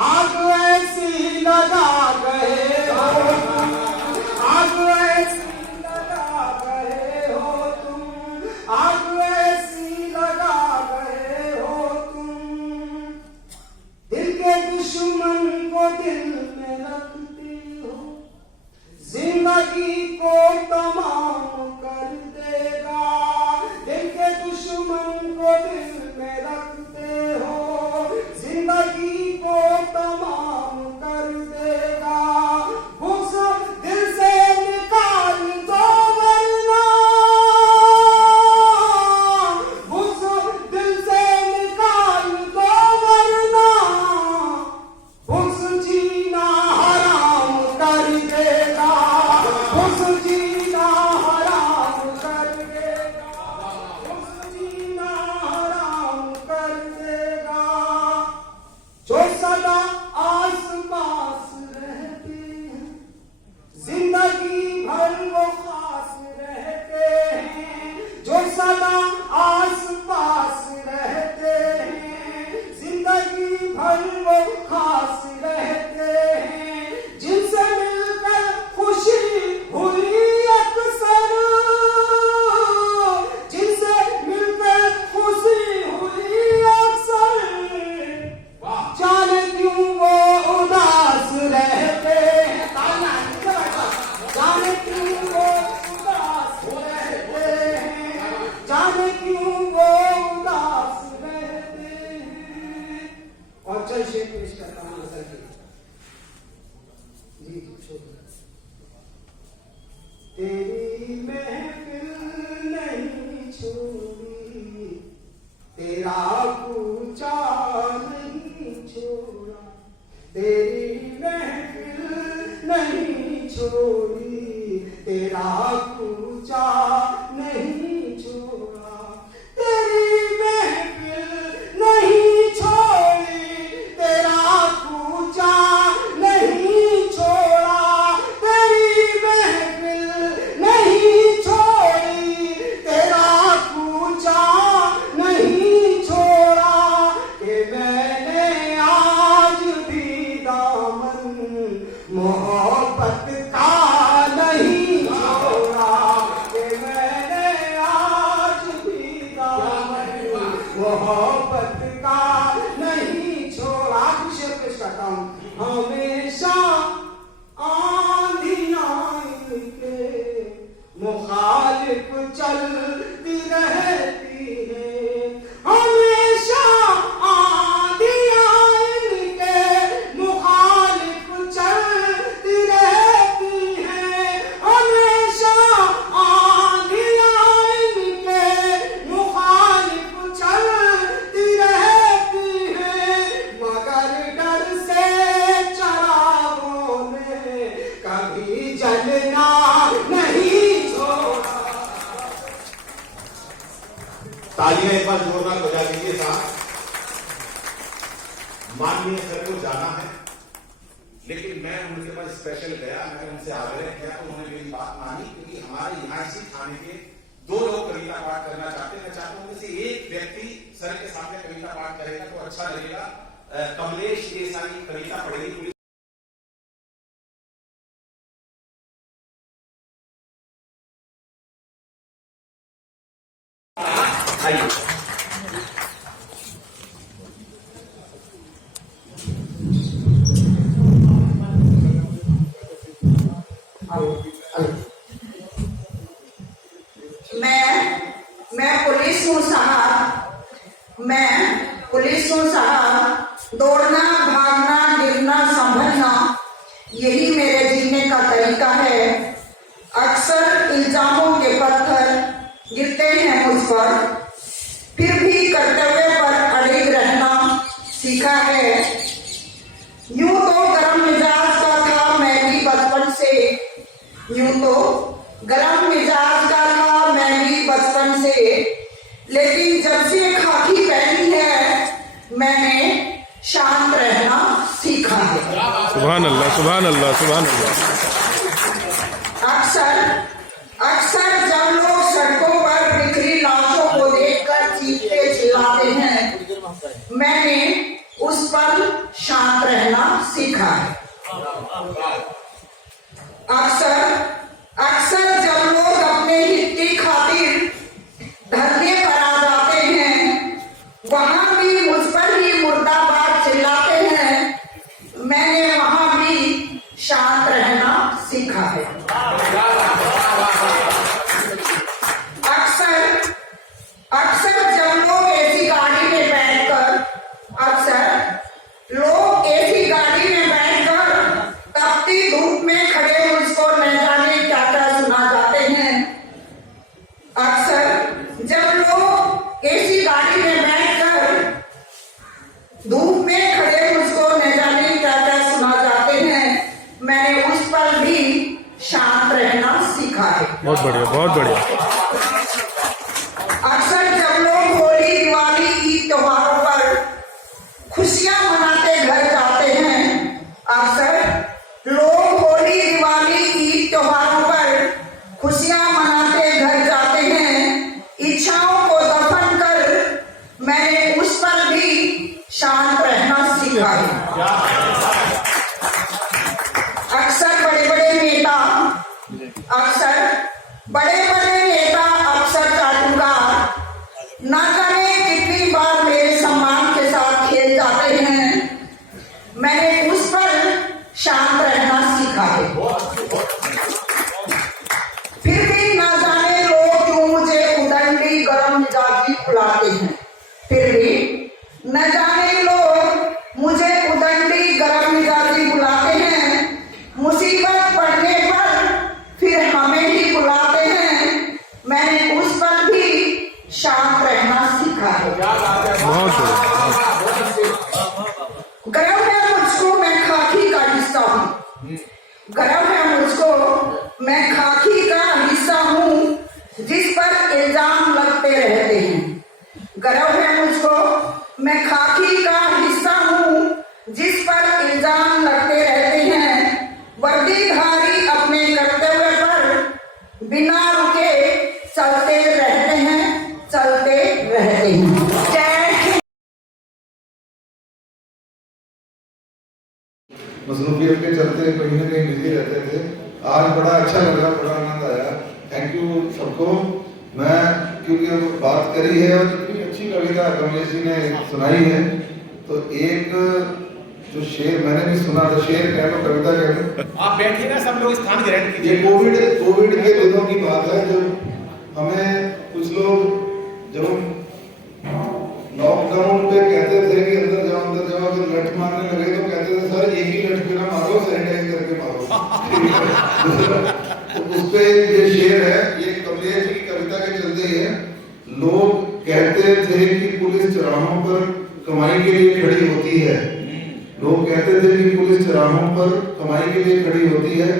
आग ऐसी लगा गए हो तुम, आग ऐसी लगा गए हो तुम, आग ऐसी लगा गए हो तुम। दिल के दुश्मन को दिल में रखते हो, जिंदगी को तमाम कर देगा। दिल के दुश्मन को दिल में रखते हो, जिंदगी को तमाम कर देगा। उस दिल से निकाल दो वरना, उस दिल से निकाल दो वरना, उस जीना हराम कर देगा, उस जीना हराम कर देगा, उस जीना हराम कर देगा। जो सदा आस पास रहते हैं, जिंदगी भर वो खास रहते हैं, जो सदा आस पास रहते हैं, जिंदगी भर वो खास रहते हैं। जिनसे मिलकर खुशी हुई अक्सर, जिनसे मिलकर खुशी हुई अक्सर, जाने क्यों वो उदास रहते हैं, जाने क्यों वो उदास रहते हैं, जाने क्यों वो उदास रहते हैं। और चल शेख पेश करता हूँ नजर के जी तेरी महफिल नहीं छोड़ी, तेरा कूचा नहीं छोड़ा, तेरी महफिल नहीं छोड़ी, तेरा कूचा नहीं छोड़ा, तेरी महफिल नहीं छोड़ी, तेरा कूचा नहीं छोड़ा, तेरी महफिल नहीं छोड़ी, तेरा कूचा नहीं छोड़ा। कि मैंने आज भी दामन मोहब्बत का नहीं छोड़ा, कि मैंने आज भी दामन मोहब्बत का नहीं छोड़ा। कुछ पेश करता हूँ। हमेशा आंधियां इनके मुखालिफ चलती रहती है, हमेशा आंधियां इनके मुखालिफ चलती रहती है, हमेशा आंधियां इनके मुखालिफ चलती रहती है। मगर डर से चरागों ने कभी जलना नहीं छोड़ा। तालियां एक बार जोरदार बजा दीजिए साहब। माननीय सर को जाना है, लेकिन मैं उनके पास स्पेशल गया, मैंने उनसे आग्रह किया तो उन्होंने मेरी बात मानी, क्योंकि हमारे यहाँ इसी थाने के 2 लोग कविता पाठ करना चाहते हैं। मैं चाहता हूं कि एक व्यक्ति सर के सामने कविता पाठ करेगा तो अच्छा लगेगा, कमलेश देसाई की कविता पढ़ेगी। आइए। मैं पुलिस हूँ साहब, मैं पुलिस हूँ साहब। दौड़ना, भागना, गिरना, संभलना, यही मेरे जीने का तरीका है। अक्सर इल्जामों के पत्थर गिरते हैं मुझ पर, फिर भी कर्तव्य पर अड़िग रहना सीखा है। यूं तो गरम मिजाज का था मैं भी बचपन से, यूं तो गरम मिजाज का था मैं भी बचपन से, लेकिन जब से खाकी पहनी है मैंने शांत रहना सीखा है। सुभान अल्लाह, सुभान अल्लाह, सुभान अल्लाह। अक्सर जब लोग सड़कों पर बिखरी लाशों को देखकर चीखते चिल्लाते हैं, मैंने उस पर शांत रहना सीखा है। अक्सर जब लोग अपने हित की खातिर धरने पर आ जाते हैं, वहां भी मुझ पर ही मुर्दाबाद चिल्लाते हैं, मैंने वहां भी शांत रहना सीखा है। अक्सर जब लोग ऐसी गाड़ी में बैठकर तपती धूप में खड़े मुझको न जाने क्या क्या सुना जाते हैं। अक्सर जब लोग ऐसी गाड़ी में बैठकर धूप में खड़े मुझको न जाने क्या क्या सुना जाते हैं, मैंने उस पर भी शांत रहना सीखा है। बहुत बढ़िया, बहुत बढ़िया। अक्सर जब लोग होली, दिवाली, ईद त्योहारों पर खुशियां मनाते घर जाते हैं, अक्सर लोग होली, दिवाली, ईद त्योहारों पर खुशियां मनाते घर जाते हैं, इच्छाओं को दफन कर मैंने उस पर भी शांत रहना सीखा है। अक्सर बड़े बड़े नेता अक्सर चाटुकार ना जाने कितनी बार मेरे सम्मान के साथ खेल जाते हैं, मैंने उस पर शांत रहना सीखा है। फिर भी ना जाने लोग क्यों मुझे उदंडी गरम मिजाजी बुलाते हैं, फिर भी न जाने लोग मुझे उदंडी गरम मिजाजी बुलाते हैं, मुसीबत पड़ने पर फिर हमें ही बुलाते हैं, मैंने उस पर भी शांत रहना सीखा है। बहुत बढ़िया। गर्व है मुझको मैं खाकी का हिस्सा हूँ, गर्व है मुझको मैं खाकी का हिस्सा हूँ, जिस पर इल्जाम लगते रहते हैं। गर्व है मुझको मैं खाकी का हिस्सा हूँ, जिस पर इल्जाम लगते रहते हैं। वर्दीधारी अपने कर्तव्य पर बिना रुके चलते रहते हैं, चलते रहते हैं। जय हिंद। मसरूफियत के चलते कहीं ना कहीं बिजी रहते थे। आज बड़ा अच्छा लगा, बड़ा आनंद आया। थैंक यू सबको। मैं क्योंकि बात करी है और इतनी अच्छी कविता कमलेश जी ने सुनाई है, तो एक जो शेर मैंने भी सुना था, शेर कह लो, कविता कह लो। आप बैठिए ना, सब लोग स्थान ग्रहण कीजिए। ये कोविड के दिनों की बात है, जब हमें कुछ लोग जब लॉकडाउन पे कहते थे कि अंदर जाओ, तो लठ मारने लगे तो कहते थे सर एक ही लठ ना मारो, सैनिटाइज करके मारो। तो उस पे ये शेर है, ये कमलेश जी की कविता के चलते ही है। लोग कहते थे कि पुलिस चौराहों पर कमाई के लिए खड़ी होती है, लोग कहते थे कि पुलिस चौराहों पर कमाई के लिए खड़ी होती है।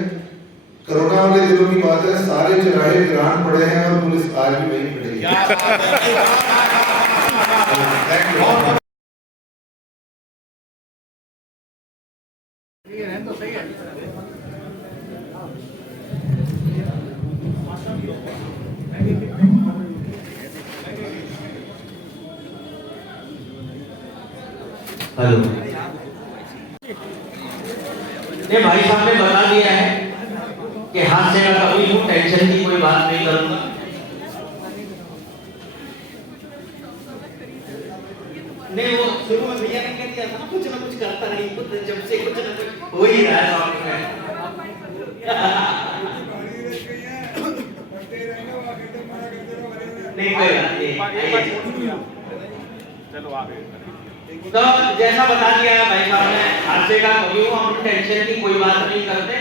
कोरोना वाले दिनों की बात है, सारे चौराहे वीरान पड़े हैं और पुलिस आज भी वहीं खड़ी है। हेलो। ने भाई साहब ने बता दिया है कि हादसे का कभी हूँ, टेंशन की कोई बात नहीं करूंगा। नहीं, वो शुरू में भैया ने कह दिया था कुछ ना कुछ करता नहीं, कुछ जब से कुछ ना कुछ हो ही रहा है सामने में। नहीं कोई बात नहीं, चलो आगे। तो जैसा बता दिया है भाई साहब ने, हादसे का कभी हूँ, हम टेंशन की कोई बात नहीं करते,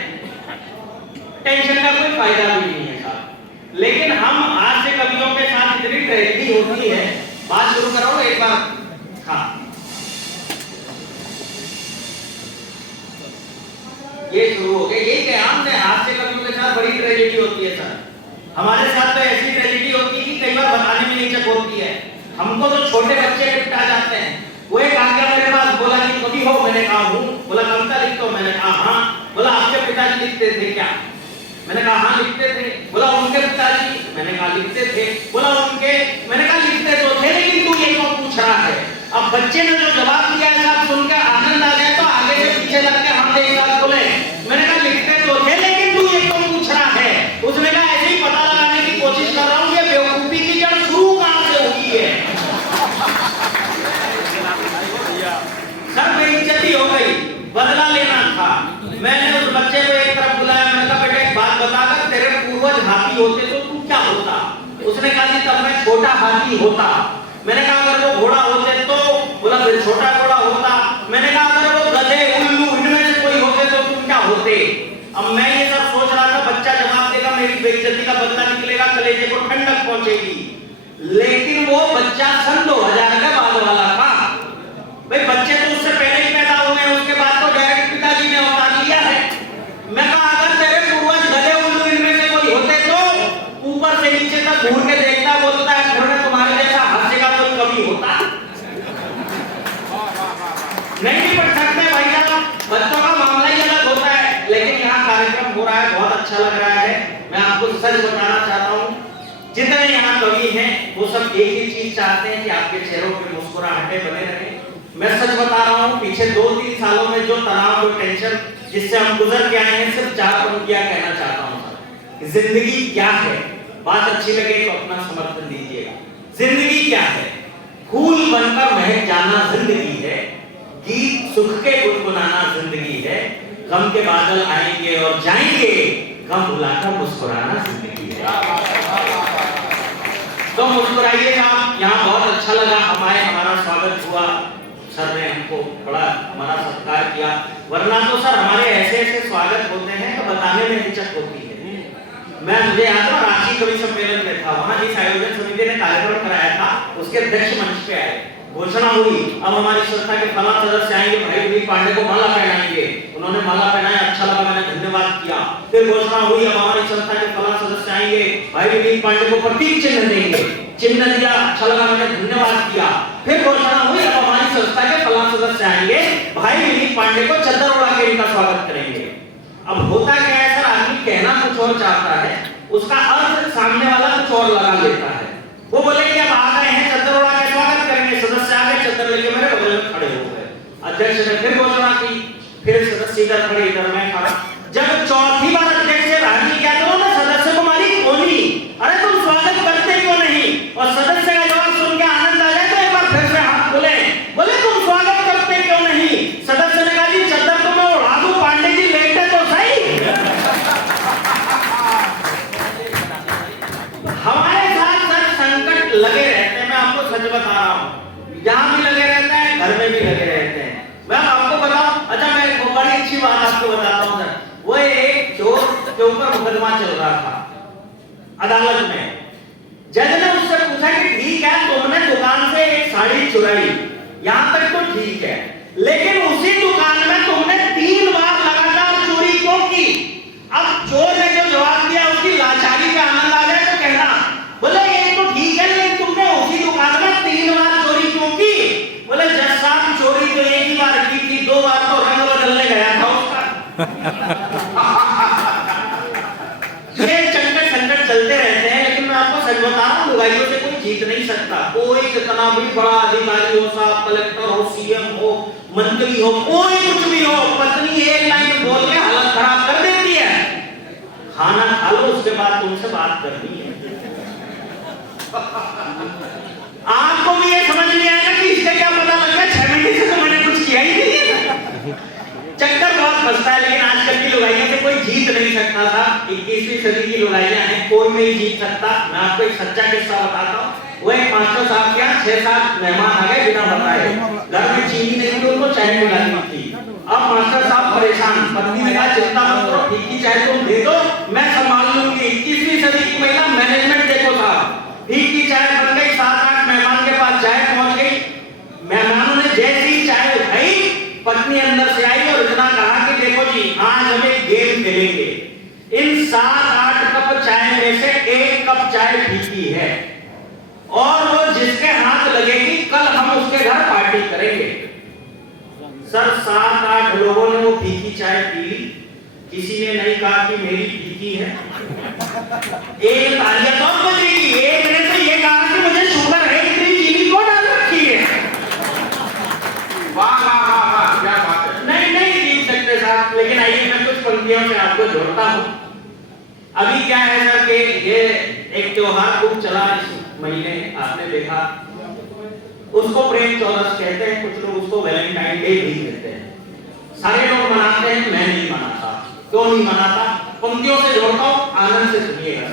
टेंशन का कोई फायदा भी नहीं है साहब। लेकिन हम हादसे कवियों के साथ इतनी ट्रेजेडी होती है, बात शुरू कराओ एक बार। हाँ, ये शुरू हो गया, ये क्या हमने हादसे कवियों के साथ बड़ी ट्रेजेडी होती है सर। हमारे साथ तो ऐसी ट्रेजेडी होती है कि कई बार बताने में नहीं चक होती है। हमको तो छोटे बच्चे निपटा जाते हैं। वो एक आ गया मेरे पास, बोला कि कभी हो, मैंने कहा हूँ। बोला कविता लिखते हो, मैंने कहा हाँ। बोला आपके पिताजी लिखते थे क्या? मैंने कहा हाँ लिखते थे। बोला उनके पिताजी? मैंने कहा लिखते थे। बोला उनके? मैंने कहा लिखते तो थे, लेकिन तू ये क्यों पूछ रहा है? अब बच्चे ने जो जवाब दिया है साहब सुन के आनंद आ गया, तो आगे से पीछे लग के हम एक साथ बोले। मैंने कहा लिखते तो थे, लेकिन तू ये क्यों पूछ रहा है? उसने कहा ऐसे ही पता लगाने की कोशिश कर रहा हूँ, ये बेवकूफी की जड़ शुरू कहाँ से हुई है? सर बेइज्जती हो गई, बदला लेना था। मैंने उस बच्चे को एक तरफ बुलाया, मैंने कहा बेटा एक बात बता, अगर तेरे पूर्वज हाथी होते तो तू क्या होता? उसने कहा जी तब मैं छोटा हाथी होता। मैंने कहा अगर वो घोड़ा होते तो? बोला फिर छोटा घोड़ा होता। मैंने कहा अगर वो गधे उल्लू इनमें से कोई होते तो तुम क्या होते? अब मैं ये सब सोच रहा था, बच्चा जवाब देगा, मेरी बेइज्जती का बदला निकलेगा, कलेजे को ठंडक पहुंचेगी। लेकिन वो बच्चा सन 2000 के बाद वाला था। भाई बच्चे तो उससे पहले ही पैदा हुए हैं, उसके बाद तो डायरेक्ट पिताजी ने अवतार लिया है। मैं कहा अगर तेरे पूर्वज गधे उल्लू इनमें से कोई होते तो ऊपर से नीचे तक घूर के देखता, बोलता है घर में तुम्हारे जैसा हादसे का कोई कभी होता? नहीं निपट सकते भाई साहब, बच्चों का मामला ही अलग होता है। लेकिन यहाँ कार्यक्रम हो रहा है, बहुत अच्छा लग रहा है। मैं आपको सच बताना चाहता हूँ, जितने यहाँ कवि हैं वो सब एक ही चीज चाहते हैं कि आपके चेहरों पे मुस्कुराहटें बने रहें। मैं सच बता रहा हूँ, पीछे 2-3 सालों में जो तनाव, जो टेंशन जिससे हम गुजर के आए हैं, सिर्फ 4 पंक्तियां कहना चाहता हूँ सर। जिंदगी क्या है? बात अच्छी लगे तो अपना समर्थन दीजिएगा। जिंदगी क्या है? फूल बनकर महक जाना जिंदगी है, गीत सुख के गुनगुनाना जिंदगी है, गम के बादल आएंगे और जाएंगे, गम भुलाकर मुस्कुराना जिंदगी है। तो मुस्कुराइए साहब, यहाँ बहुत अच्छा लगा, हमारा स्वागत हुआ, सर ने हमको बड़ा हमारा सत्कार किया। वरना तो सर हमारे ऐसे ऐसे स्वागत होते हैं तो बताने में हिचक होती है। मुझे याद है रांची कवि सम्मेलन में था, वहां जिस आयोजन समिति ने कार्यक्रम कराया था उसके अध्यक्ष मंच पे आए, घोषणा हुई अब हमारी संस्था के फला सदस्य आएंगे, भाई विनीत पांडे को माला पहनाएंगे। उन्होंने माला पहनाया, अच्छा लगा, मैंने धन्यवाद किया। फिर घोषणा हुई अब हमारी संस्था के फला सदस्य आएंगे, भाई विनीत पांडे को प्रतीक चिन्ह देंगे। चिन्ह दिया, अच्छा लगा, मैंने धन्यवाद किया। फिर घोषणा हुई अब हमारी संस्था के फला सदस्य आएंगे, भाई विनीत पांडे को चद्दर उड़ा के इनका स्वागत करेंगे। अब होता क्या है सर, आदमी कहना कुछ और चाहता है, उसका अर्थ सामने वाला कुछ और लगा लेता है। वो बोले कि अब आ गए हैं, चद्दर उड़ा के स्वागत करेंगे। सदस्य आ गए, चद्दर लेके मेरे बगल में खड़े हो गए। अध्यक्ष ने फिर घोषणा की, फिर सदस्य इधर खड़े, इधर मैं खड़ा। जब चौथी बार अध्यक्ष से राजी क्या करो ना, सदस्य को मारी खोली, अरे तुम स्वागत करते क्यों नहीं? और सदस्य का जवाब सुन के आनंद आ जाए तो एक बार फिर से हाथ खोले, बोले तुम स्वागत करते क्यों नहीं? सदस्य ने कहा जी चद्दर तो मैं उड़ा दूं, पांडे जी लेटे तो सही। हमारे साथ सर संकट लगे रहते हैं, मैं आपको सच बता रहा हूँ, यहाँ भी लगे रहते हैं, घर में भी लगे रहते हैं। मैं आपको बताऊं, अच्छा मैं एक बड़ी अच्छी बात आपको बताता हूँ सर। वो एक चोर के ऊपर मुकदमा चल रहा था अदालत में। जज ने उससे पूछा कि ठीक है तुमने दुकान से एक साड़ी चुराई, यहाँ तक तो ठीक है, लेकिन उसी दुकान में तुमने 3 बार लगातार चोरी क्यों की? अब चोर ने जो जवाब दिया उसकी लाचारी पे आनंद आ जाए तो कहना, बोले ये तो ठीक है लेकिन तुमने उसी दुकान में 3 बार चोरी क्यों की? बोले जज साहब चोरी तो एक ही बार की थी, 2 बार तो रंग बदलने गया था उसका। ये संकट चलते रहते हैं, लेकिन मैं आपको सच बता रहा हूँ, लुगाइयों से कोई जीत जीत नहीं सकता। कोई कितना भी बड़ा अधिकारी हो, साहब कलेक्टर हो, सीएम हो, मंत्री हो, कोई कुछ भी हो, पत्नी एक लाइन बोल के हालत खराब कर देती है। खाना खा लो, उसके बाद तुमसे बात करनी है। आपको भी ये समझ नहीं आएगा कि इसका क्या पता लग गया 6 महीने से तो मैंने कुछ किया ही नहीं। चक्कर बहुत फंसता है, लेकिन आजकल की लुगाइयों से कोई जीत नहीं सकता था। 21वीं सदी की लुगाइयां हैं, कोई नहीं जीत सकता। मैं आपको एक सच्चा किस्सा बताता हूँ। वो एक मास्टर साहब के यहाँ 6-7 मेहमान आ गए बिना बताए। घर में चीनी नहीं थी, उनको चाय पिलानी थी। अब मास्टर साहब परेशान, पत्नी ने कहा चिंता मत करो, फीकी चाय तुम दे दो, मैं संभाल लूंगी। 21वीं सदी की महिला मैनेजमेंट देखो साहब। फीकी चाय बन गई, 7-8 मेहमान के पास चाय पहुंच गई। मेहमानों ने जैसी चाय उठाई, पत्नी अंदर से आई और इतना कहा कि देखो जी, आज हम एक गेम खेलेंगे। इन 7-8 कप चाय में से 1 कप चाय फीकी है, और वो जिसके हाथ लगेगी कल हम उसके घर पार्टी करेंगे। सर 7-8 लोगों ने वो फीकी चाय पी ली, किसी ने नहीं कहा कि मेरी फीकी है। एक तालियां तो बजेगी, एक ने तो ये कहा कि मुझे शुगर है, इतनी चीनी क्यों डाल रखी है। वाह वाह वाह वाह, क्या बात है। नहीं जीत सकते साहब, लेकिन आइए मैं कुछ पंक्तियों से आपको जोड़ता हूँ। अभी क्या है सर कि ये एक त्योहार खूब चला इस महीने, आपने देखा, उसको प्रेम चौरस कहते हैं, कुछ लोग उसको वैलेंटाइन डे भी कहते हैं। सारे लोग मनाते हैं, मैं नहीं मनाता। क्यों नहीं मनाता? पंक्तियों से जोड़ता हूँ, आनंद से सुनिएगा।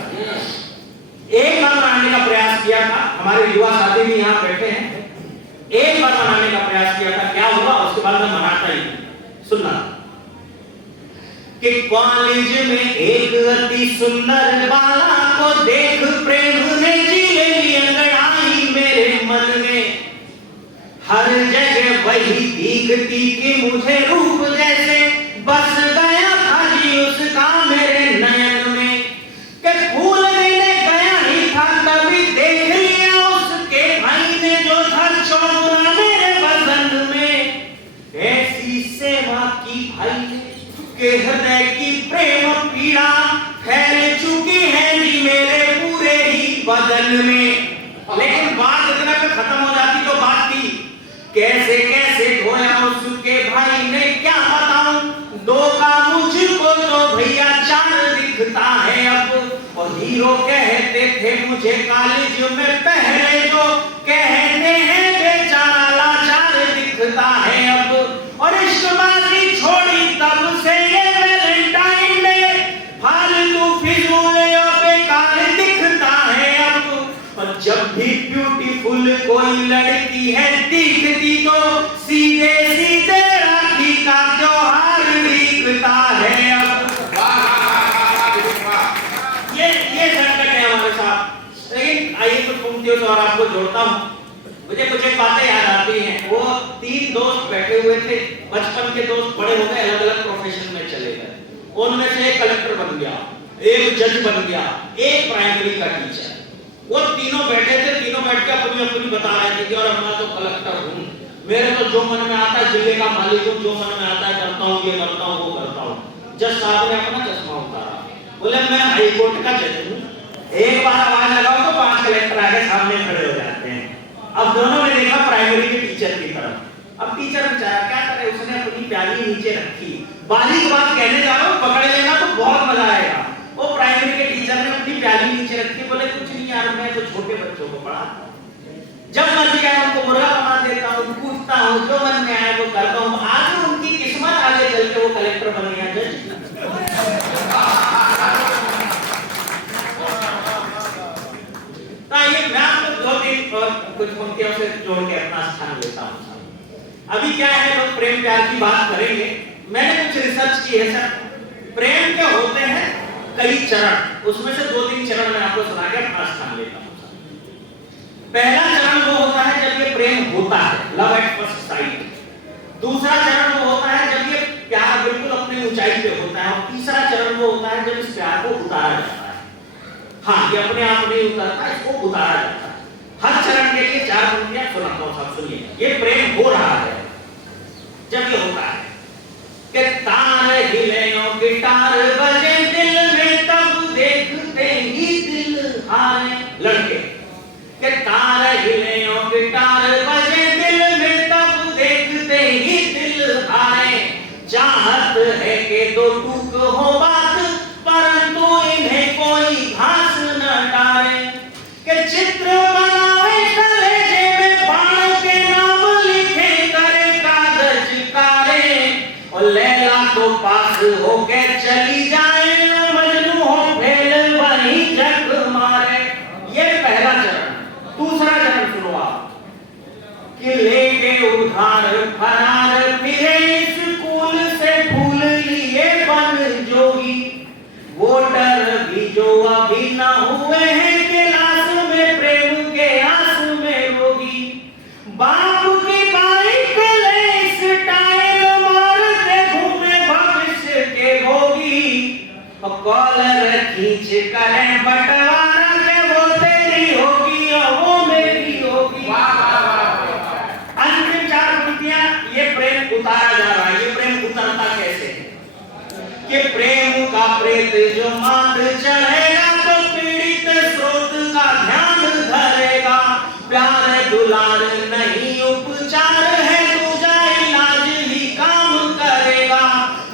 एक बार मनाने का प्रयास किया था, हमारे युवा साथी भी यहाँ बैठे हैं। एक बार मनाने का प्रयास किया था, क्या हुआ उसके बाद मैं मनाता ही नहीं। सुनना कि कॉलेज में एक अति सुंदर बाला को देख प्रेम ने जी ले अंगड़ाई मेरे मन में। हर जगह वही दिखती कि मुझे रूप जैसे बस गया था जी उसका मेरे नयन में। कि फूल लेने गया ही था तभी देख लिया उसके भाई ने जो था चौगुना मेरे बदन में। ऐसी सेवा की भाई ने के हृदय की प्रेम पीड़ा फैल चुकी है जी मेरे पूरे ही बदन में। लेकिन बात इतना पे खत्म हो जाती तो बात थी, कैसे कैसे धोया उसके भाई ने क्या बताऊं, 2 का मुझको तो भैया 4 दिखता है अब। और हीरो कहते थे मुझे कॉलेज में पहले जो कहते हैं बेचारा लाचार दिखता है अब। और इश्कबाजी छोड़ी तब से ये वैलेंटाइन डे फालतू फिजूलियों बेकार दिखता है अब। और जब भी ब्यूटीफुल कोई लड़की है दिखती तो सीधे सीधे राखी का त्योहार दिखता है अब। ये संकट है हमारे साथ। लेकिन आइए कुछ पंक्तियों से और आपको जोड़ता हूँ। मुझे कुछ एक बातें याद आती हैं। वो 3 दोस्त बैठे हुए थे, बचपन के दोस्त, बड़े हो गए, अलग अलग प्रोफेशन में चले गए। उनमें से एक कलेक्टर बन गया, एक जज बन गया, एक प्राइमरी का टीचर। वो तीनों बैठे थे, तीनों बैठ के अपनी अपनी बता रहे थे कि और मैं तो कलेक्टर हूँ, मेरे तो जो मन में आता है, जिले का मालिक हूँ, जो मन में आता है करता हूँ, ये करता हूँ, वो करता हूँ। जज साहब ने अपना चश्मा उतारा, बोले मैं हाई कोर्ट का जज हूँ। एक बार आवाज लगाओ तो 5 कलेक्टर आगे सामने खड़े हो जाते हैं। अब दोनों ने देखा प्राइमरी के टीचर की तरफ। अब टीचर बेचारा क्या करे, उसने अपनी प्याली नीचे रखी, बाली की बात कहने जा रहा हूँ, पकड़ लेना तो बहुत मजा आएगा। वो प्राइमरी के टीचर ने अपनी प्याली नीचे रखी, बोले कुछ नहीं यार, मैं तो छोटे बच्चों को पढ़ाता हूँ, जब मर्जी आए उनको मुर्गा बना देता हूँ, पूछता हूँ, जो मन में आए वो करता हूँ। आगे उनकी किस्मत, आगे चल के वो कलेक्टर बन गया, जज। मैं आपको 2-3 और कुछ पंक्तियों से जोड़ के अपना स्थान लेता हूँ। अभी क्या है, लोग प्रेम प्यार की बात करेंगे। मैंने कुछ रिसर्च की है सर। प्रेम के होते हैं कई चरण, उसमें से 2-3 चरण मैं आपको सुना के अपना स्थान लेता हूँ। पहला चरण वो होता है जब ये प्रेम होता है, लव एट फर्स्ट साइट। दूसरा चरण वो होता है जब ये प्यार बिल्कुल अपनी ऊंचाई पे होता है। और तीसरा चरण वो होता है जब इस प्यार को उतारा जाता है। हाँ, ये अपने आप नहीं उतरता, इसको उतारा जाता है। हर चरण के लिए 4 पंक्तियां सुनाता हूं, सब सुनिए। ये प्रेम हो रहा है जब ये होता है कि तार हिले और गिटार बजे दिल में, तब देखते ही दिल हारे। लड़के के तार हिले और गिटार बजे दिल में, तब देखते ही दिल हारे। चाहत है कि दो टूक हो बात, परंतु इन्हें कोई घास न डाले। कि चित्र बनावे कलेजे में, बाण के नाम लिखे करे कागज कारे। और लैला तो पास होके चली जाए, मजनू हो फेल वही जग मारे। ये पहला चरण। दूसरा चरण सुनो आप। कि लेके उधार फरार फिरे, स्कूल से फूल लिए बन जोगी। वो डर भी जो अभी न हुए हैं, क्लास में प्रेम के आंस में रोगी। बाप की बाइक ले स्टाइल मारते घूमे भविष्य के भोगी। और कॉलर खींच करें बंटवारा, के वो तेरी होगी और वो मेरी होगी। अंतिम चार पंक्तियां, ये प्रेम उतारा जा रहा है। ये प्रेम उतरता कैसे है? कि प्रेम का प्रेत जो मांग चढ़ेगा, तो पीड़ित स्रोत का ध्यान धरेगा। प्यार दुलार नहीं उपचार है, दूजा इलाज ही काम करेगा।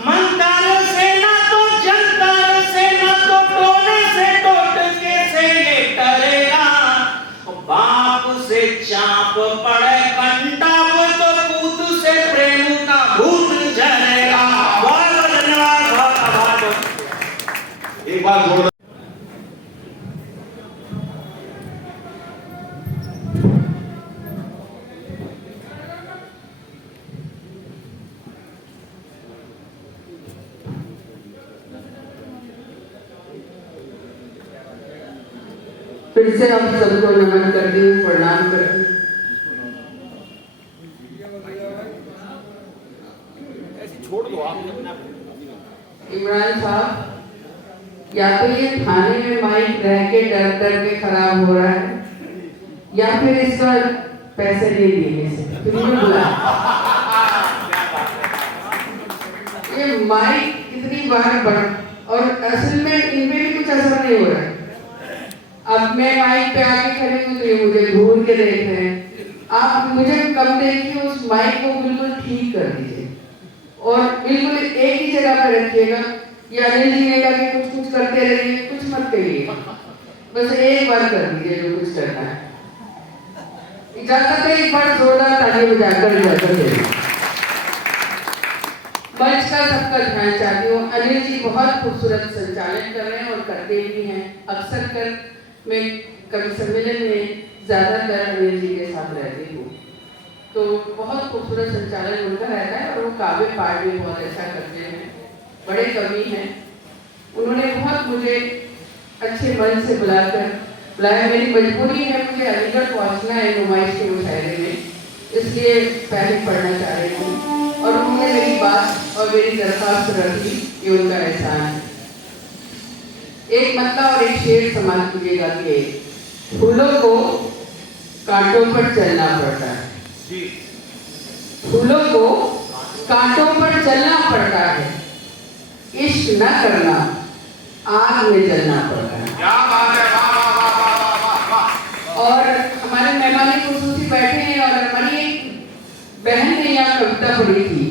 मंत्र से ना तो जंतर से, ना तो टोने से टोटके से ये डरेगा। बाप से चाप पड़े कंटाप, तो पूत से प्रेम का भूत झरेगा। बहुत धन्यवाद, बहुत आभार। एक बार जोरदार फिर से आप सबको नमन करती हूँ, प्रणाम करती हूँ। इमरान साहब, या तो ये थाने में माइक रह के डर डर के खराब हो रहा है, या फिर इसका पैसे नहीं देने से। फिर ये बुला ये माइक कितनी बार बढ़, और असल में इनमें भी कुछ असर नहीं हो रहा है। अब मैं माइक पे आके खड़ी हूँ तो ये मुझे घूर के देख रहे हैं। आप मुझे कम देखिए, उस माइक को बिल्कुल ठीक कर दीजिए और बिल्कुल एक ही जगह पर रखिएगा। या अनिल जी ने कहा कि कुछ कुछ करते रहिए, कुछ मत करिए, बस एक बार कर दीजिए जो कुछ करना है। इजाजत है, एक बार जोरदार ताली बजाकर इजाजत है। मंच का सबका ध्यान चाहती हूँ। अनिल जी बहुत खूबसूरत संचालन कर रहे हैं और करते भी हैं। अक्सर कर मैं कवि सम्मेलन में ज्यादातर अनिल जी के साथ रहती हूँ, तो बहुत खूबसूरत संचालन उनका रहता है और वो काव्य पाठ भी बहुत अच्छा करते हैं। बड़े कवि हैं, उन्होंने बहुत मुझे अच्छे मन से बुलाया। मेरी मजबूरी है, मुझे अलीगढ़ पहुंचना है नुमाइश के मुशायरे में, इसलिए पहले पढ़ना चाह रही हूँ। और उन्होंने मेरी बात और मेरी दरख्वास्त रखी, ये उनका एहसान है। एक मतला और एक शेर समाज कीजिएगा कि फूलों को कांटों पर चलना पड़ता है, फूलों को कांटों पर चलना पड़ता है, इश्क न करना आग में जलना पड़ता है। और हमारे मेहमान खुसूसी बैठे हैं और हमारी एक बहन ने यहाँ कविता पढ़ी थी,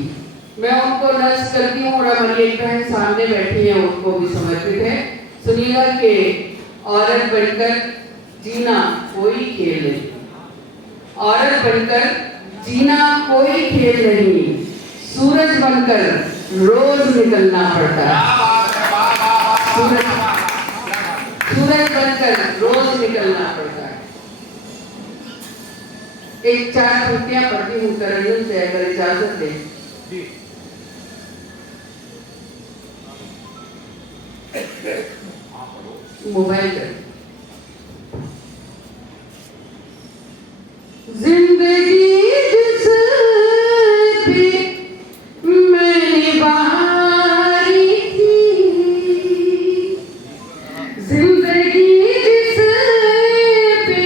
मैं उनको नर्स करती हूँ और हमारी एक बहन सामने बैठी है, उनको भी समर्पित है। सुनीला के औरत बनकर जीना कोई खेल नहीं, औरत बनकर जीना कोई खेल नहीं, सूरज बनकर रोज निकलना पड़ता है। सूरज बनकर रोज निकलना पड़ता है। एक चार पंक्तियां पढ़ती हूँ तरन्नुम से, अगर इजाजत दें। मोबाइल कर जिंदगी जिस पे मैंने बहारी थी, जिंदगी जिस पे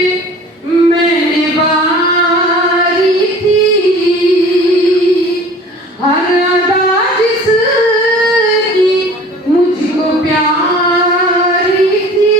मैंने बहारी थी, हर अदा जिसकी मुझको प्यारी थी,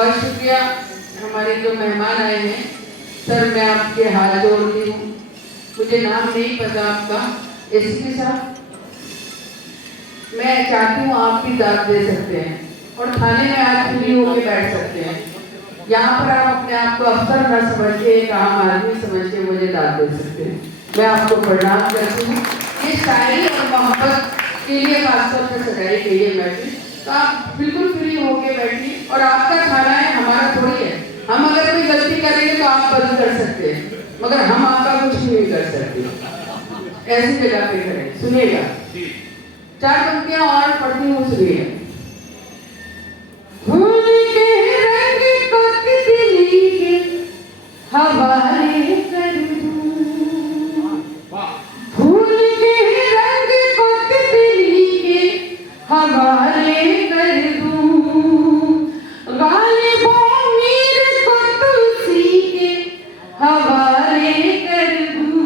बहुत शुक्रिया हमारे जो मेहमान आए हैं। सर मैं आपके हाथ जोड़ती हूँ, मुझे नाम नहीं पता आपका। एसपी साहब, मैं चाहती हूँ आप भी दाद दे सकते हैं और थाने में आज फ्री होकर बैठ सकते हैं। यहाँ पर आप अपने आप को अफसर न समझ के, एक आम आदमी समझ के मुझे दाद दे सकते हैं। मैं आपको प्रणाम करती हूँ। ये शायरी और मोहब्बत के लिए खासतौर पर सजाई गई है महफिल, तो आप बिल्कुल फ्री होके बैठिए। और आपका खाना है, हमारा थोड़ी है। हम अगर कोई गलती करेंगे तो आप बंद कर सकते हैं, मगर हम आपका कुछ नहीं कर सकते। ऐसी जगह पे करें। सुनिएगा, 4 पंक्तियां और पढ़ती हूँ, सुनिएगा। फूल के रंग को तितली के हवाले कर दूं, फूल के रंग को तितली के हवाले कर दूं, गालिबों मीर को तुलसी के हवाले कर दूं,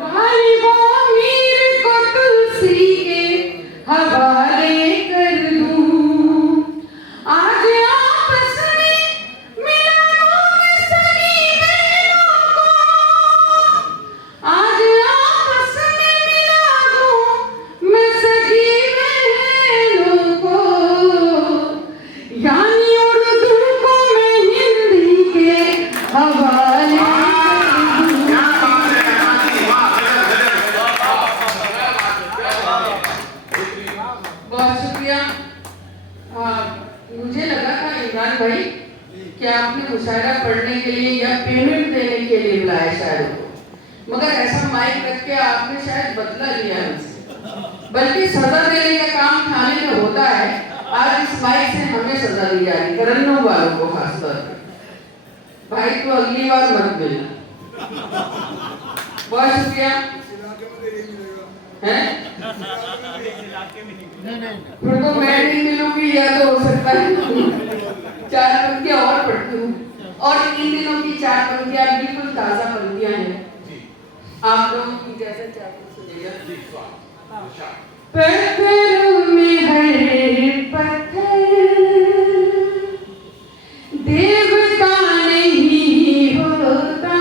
गालिबों मीर को तुलसी के हवाले कर दूं। आज आपस में मिला दूं मैं सगी बहनों को, आज आपस में मिला दूं मैं सगी बहनों को, यानी उर्दू को मैं हिंदी के हवाले बहुत शुक्रिया। मुझे लगा था इमरान भाई कि आपने मुशायरा पढ़ने के लिए या पेमेंट देने के लिए बुलाया शायद को, मगर ऐसा माइक रख के आपने शायद बदला लिया हमसे, बल्कि सजा देने का काम थाने में होता है। आज इस माइक से हमें सजा दी जा रही, तरन्नुम वालों को खासतौर पर। भाई तो अगली बार मत मिलना। बहुत शुक्रिया है। फिर तो मैं नहीं मिलूंगी, या तो हो सकता है 4 पंक्तियां और पढ़ती हूँ। और इन दिनों की 4 पंक्तियां बिल्कुल ताजा पंक्तियां हैं, आप लोगों की जैसे चाहते सुनिएगा। पत्थरों में हर पत्थर देवता नहीं होता,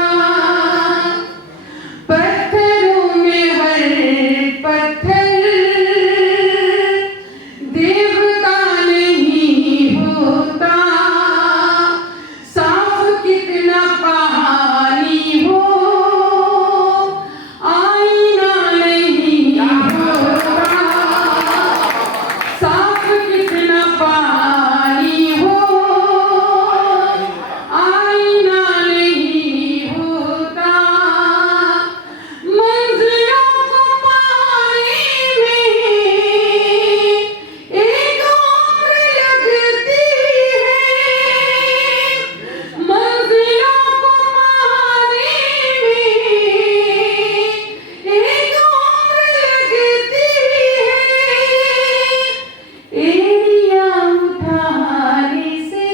पत्थरों में हर पत्थर देवता नहीं होता, साफ कितना पानी हो आईना नहीं होता, साफ कितना पानी हो आईना नहीं होता, मंजिलों को पाने में एक उम्र लगती है, मंजिलों को पाने में एक उम्र लगती है, एड़ियां उठाने से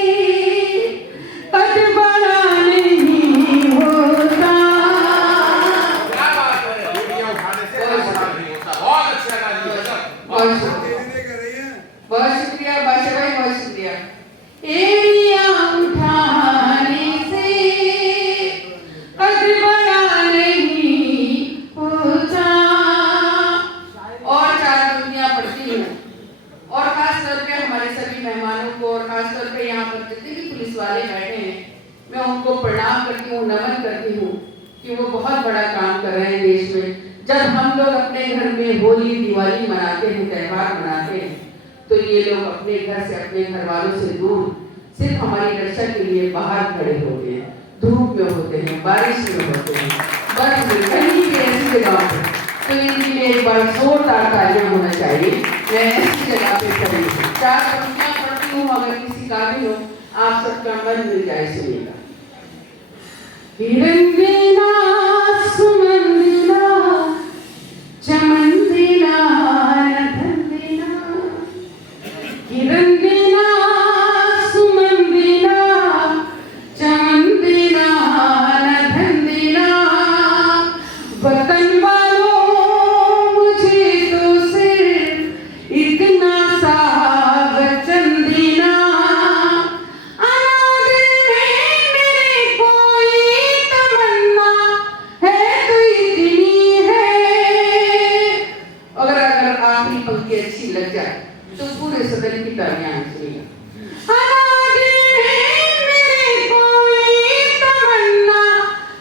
कद बड़ा नहीं होता। बहुत शुक्रिया बादशाह भाई, बहुत शुक्रिया। एड़ियां उठाने से कद बड़ा नहीं होता। और 4 पंक्तियां पढ़ती हूँ, और खास तौर पे हमारे सभी मेहमानों को, और खास तौर पे यहाँ पर जितने भी पुलिस वाले बैठे हैं, मैं उनको प्रणाम करती हूँ, नमन करती हूँ कि वो बहुत बड़ा काम कर रहे हैं देश में। जब हम लोग अपने घर में होली दिवाली मनाते हैं, त्यौहार मनाते हैं, तो ये लोग अपने घर से, अपने घर वालों से दूर सिर्फ हमारी रक्षा के लिए बाहर खड़े होते हैं, धूप में होते हैं, बारिश में होते हैं, बर्फ में, कहीं भी ऐसी जगह पे। तो इनके लिए एक बार जोरदार तालियां होना चाहिए। मैं ऐसी जगह पे खड़ी हूँ, 4 पंक्तियां पढ़ती हूँ, अगर किसी का भी हो आप सबका मन मिल जाए, सुनिएगा। हिरन देना सुमन देना चमन देना धन देना, हिरन देना सुमन देना चमन देना धन देना, वतन वालों मुझे तो सिर्फ इतना सा वचन देना, की तालियां सुनिएगा। अनादि में मेरे कोई तमन्ना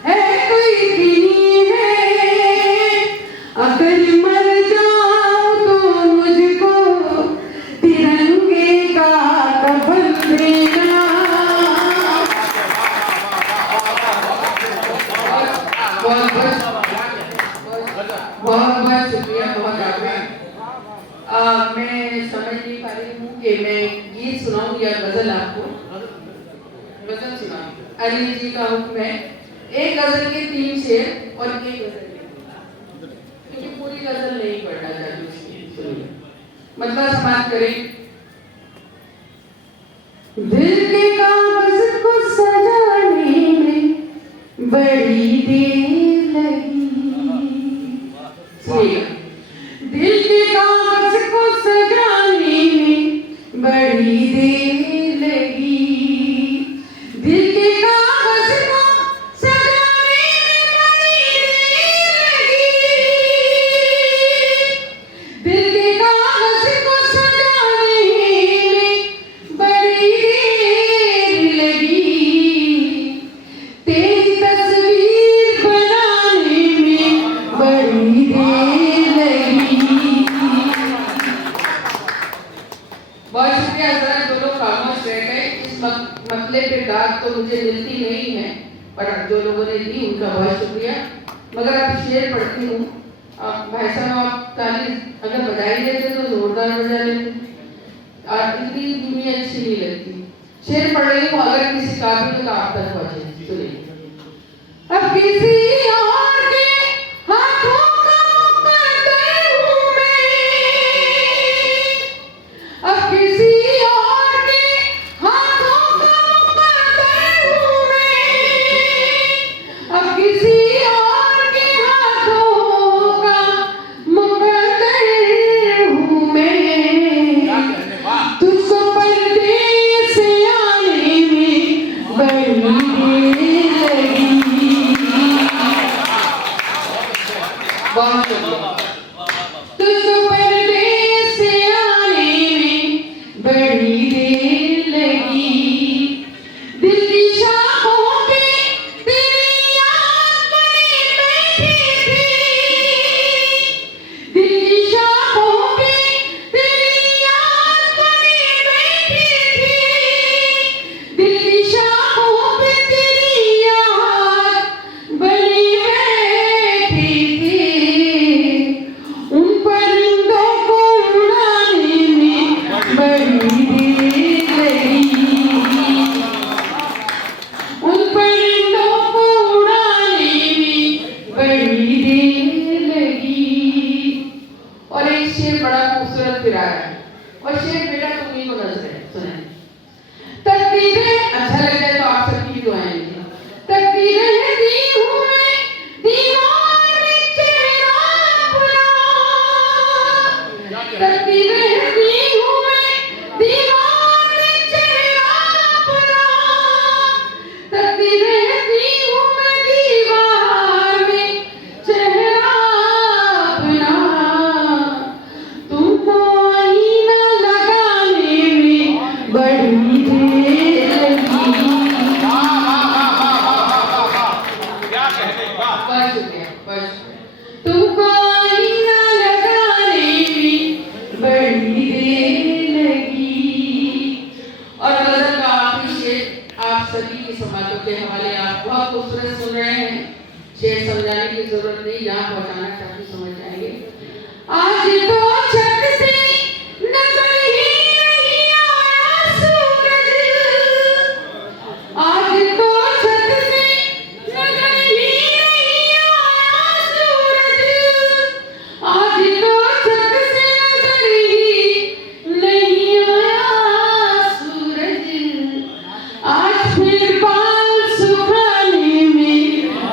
है, कोई गिनी है, अगर मर जाऊं तो मुझको तिरंगे का कफन देना। बहुत शुक्रिया, बहुत आभार। मैं समझ नहीं पा रही हूँ कि मैं गीत सुनाऊं या गजल आपको। गजल सुनाऊं। अली जी का हुक्म है, एक गजल के 3 शेर और एक गजल, क्योंकि पूरी गजल नहीं पढ़ना चाहती, मतलब समाप्त करें। दिल के कागज को सजाने में बड़ी देर लगी, दिल के कागज को सजाने में बड़ी देर लगी, दिल के कागज को सजाने में बड़ी देर लगी, दिल के कागज को सजाने में बड़ी देर लगी, तेरी तस्वीर बनाने में बड़ी देर लगी। बहुत शुक्रिया। जरा जो लोग खामोश रह गए, इस मतले पे दाद तो मुझे मिलती नहीं है, पर जो लोगों ने दी उनका बहुत शुक्रिया। मगर अब शेर पढ़ती हूँ। भाई साहब, आप ताली अगर बजाई लेते तो जोरदार बजा लेते, इतनी दुनिया अच्छी नहीं लगती। शेर पढ़ रही हूँ, अगर किसी काबिल का आप तक पहुंचे। सुनिए। अब किसी और के हाथों का मुकद्दर हूँ मैं, अब किसी और के हाथों का मुकद्दर हूँ मैं, अब किसी और के हाथों का मुकद्दर हूँ मैं, तुझको परदेस आने में बड़ी देर लगी। बहुत शुक्रिया। तुझको परदेस आने में बड़ी देर लगी, दिल की शाखों पे तेरी याद बनी बैठी थी, दिल की शाखों पे तेरी याद बनी बैठी थी, दिल की शाखों पे तेरी याद बनी बैठी थी, उन परिंदों को उड़ाने में बड़ी देर लगी, उन परिंदों को उड़ाने में बड़ी देर लगी। और एक शेर बड़ा खूबसूरत फिर आ रहा है, और शेर बेटा तुम्हीं को नजर है। सुने। तकदीरें, अच्छा लग जाए तो आप सबकी दुआएं, तकदीरें दी हूँ मैं दीवार में चेहरा अपना, तकदीरें दी हूँ मैं दीवार में चेहरा अपना, तकदीरें दी हूँ मैं दीवार में चेहरा अपना, तुमको आईना लगाने में बड़ी देर लगी। बहुत शुक्रिया, बहुत शुक्रिया। तुमको आईना लगाने में बड़ी देर लगी। और गजल का आखिरी शेर आप सभी की समातों के हवाले आप बहुत खूबसूरत सुन रहे हैं। शेर समझाने की जरूरत नहीं, यहाँ पहुँचाना चाहती समझ जाएंगे। आज तो छत से नजर ही नहीं आया सूरज, आज तो छत से नजर ही नहीं आया सूरज, आज तो छत से नजर ही नहीं आया सूरज, आज फिर बाल सुखाने में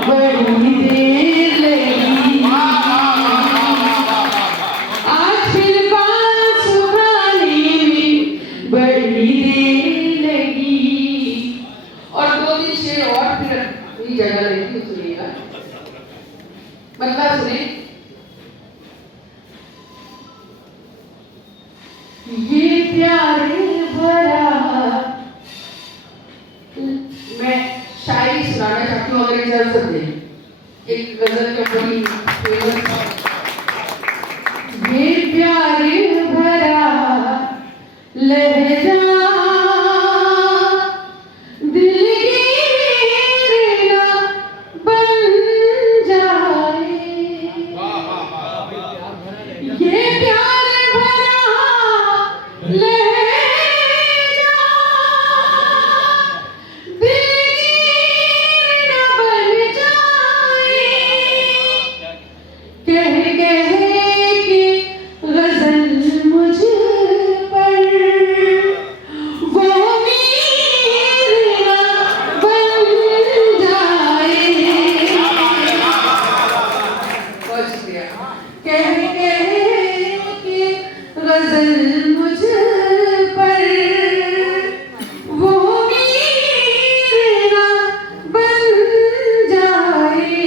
बड़ी देर लगी, आज फिर बाल सुखाने में बड़ी देर लगी। और 2-3 शेर और फिर अपनी जगह लेती हूँ, सुनिएगा। मतलब सुने। ये प्यारे गजल के बड़ी फेमस ये प्यार भरा लहजा दिल गिरना बन जाए ये प्यार भरा लहजा दिल गिरना बन जाए कह के गजल मुझ पर वो मीरा बन जाए बहुत शुक्रिया कह के गजल मुझ पर वो मीरा बन जाए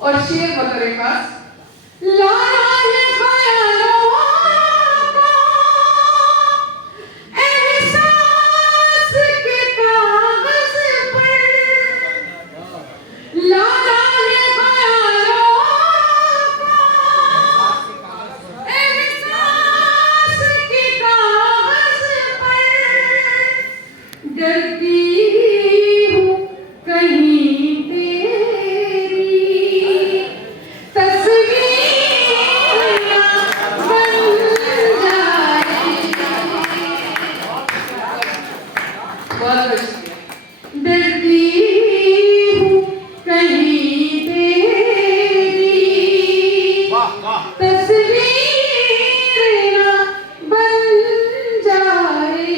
और शेर मेरे पास लाना है ख्यालों को एहसास के कागज पर लाना है ख्यालों को एहसास के कागज पर डरती हूँ कहीं तेरी तस्वीर ना बन जाए बहुत शुक्रिया डरती हूँ कहीं तेरी तस्वीर ना बन जाए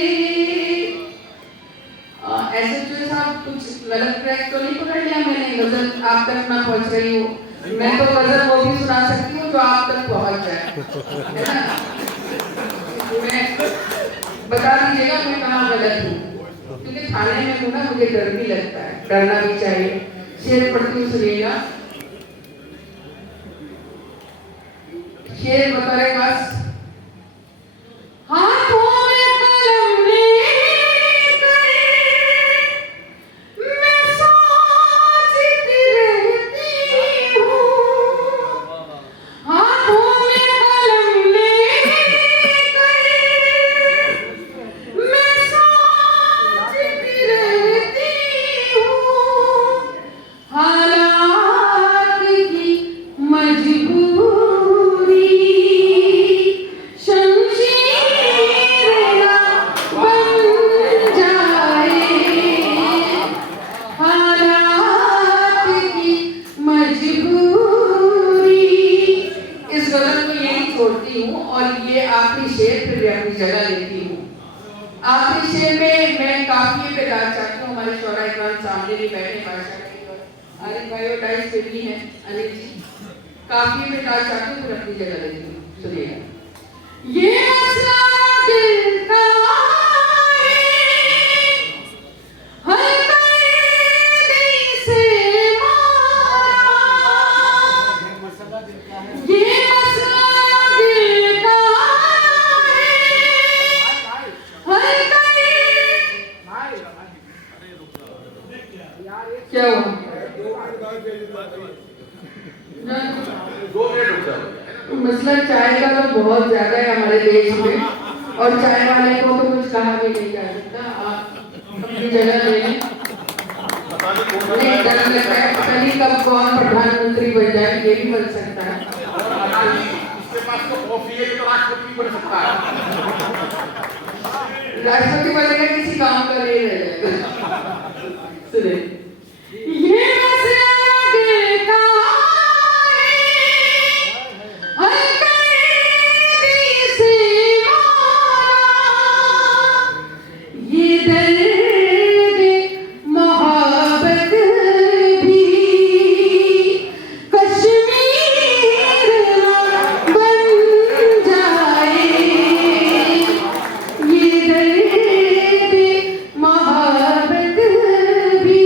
एसएचओ साहब कुछ गलत ट्रैक तो नहीं पकड़ लिया मैंने गजल आप तक ना पहुंच रही हूँ मैं तो गजल वो भी सुना सकती हूँ जो आप तक पहुंच जाए है ना मैं बता दीजिएगा मैं कहाँ गलत हूँ क्योंकि थाने में हूँ ना मुझे डर भी लगता है डरना भी चाहिए शेर पढ़ती हूँ सुनिएगा शेर बतारे पास हाथों में कलम लेकर मैं सोचती रहती हूँ हाथों में कलम लेकर मैं सोचती रहती हूँ हालात की मजबूरी जगह लेती हूँ आखिरी शेर में मैं काफिये पे गाना चाहती हूँ हमारे शौरा इकराम सामने भी बैठे बादशाह के और आरिफ भाई और डाइस पे भी हैं अनिल जी काफिये पे गाना चाहती हूँ फिर अपनी जगह लेती हूँ सुनिएगा ये मसला दिल का क्या हुआ मसला चाय का तो बहुत ज्यादा है हमारे देश में और चाय वाले को तो कुछ कहा भी नहीं जा सकता आप अपनी जगह ले लें नहीं डर लगता है पता नहीं कब कौन प्रधानमंत्री बन जाए ये भी बन सकता है राष्ट्रपति बनेगा किसी काम का नहीं रह जाएगा सुने ये मसला दिल का हर कैदी से ये दर्द मोहब्बत भी कश्मीर बन जाए ये दर्द मोहब्बत भी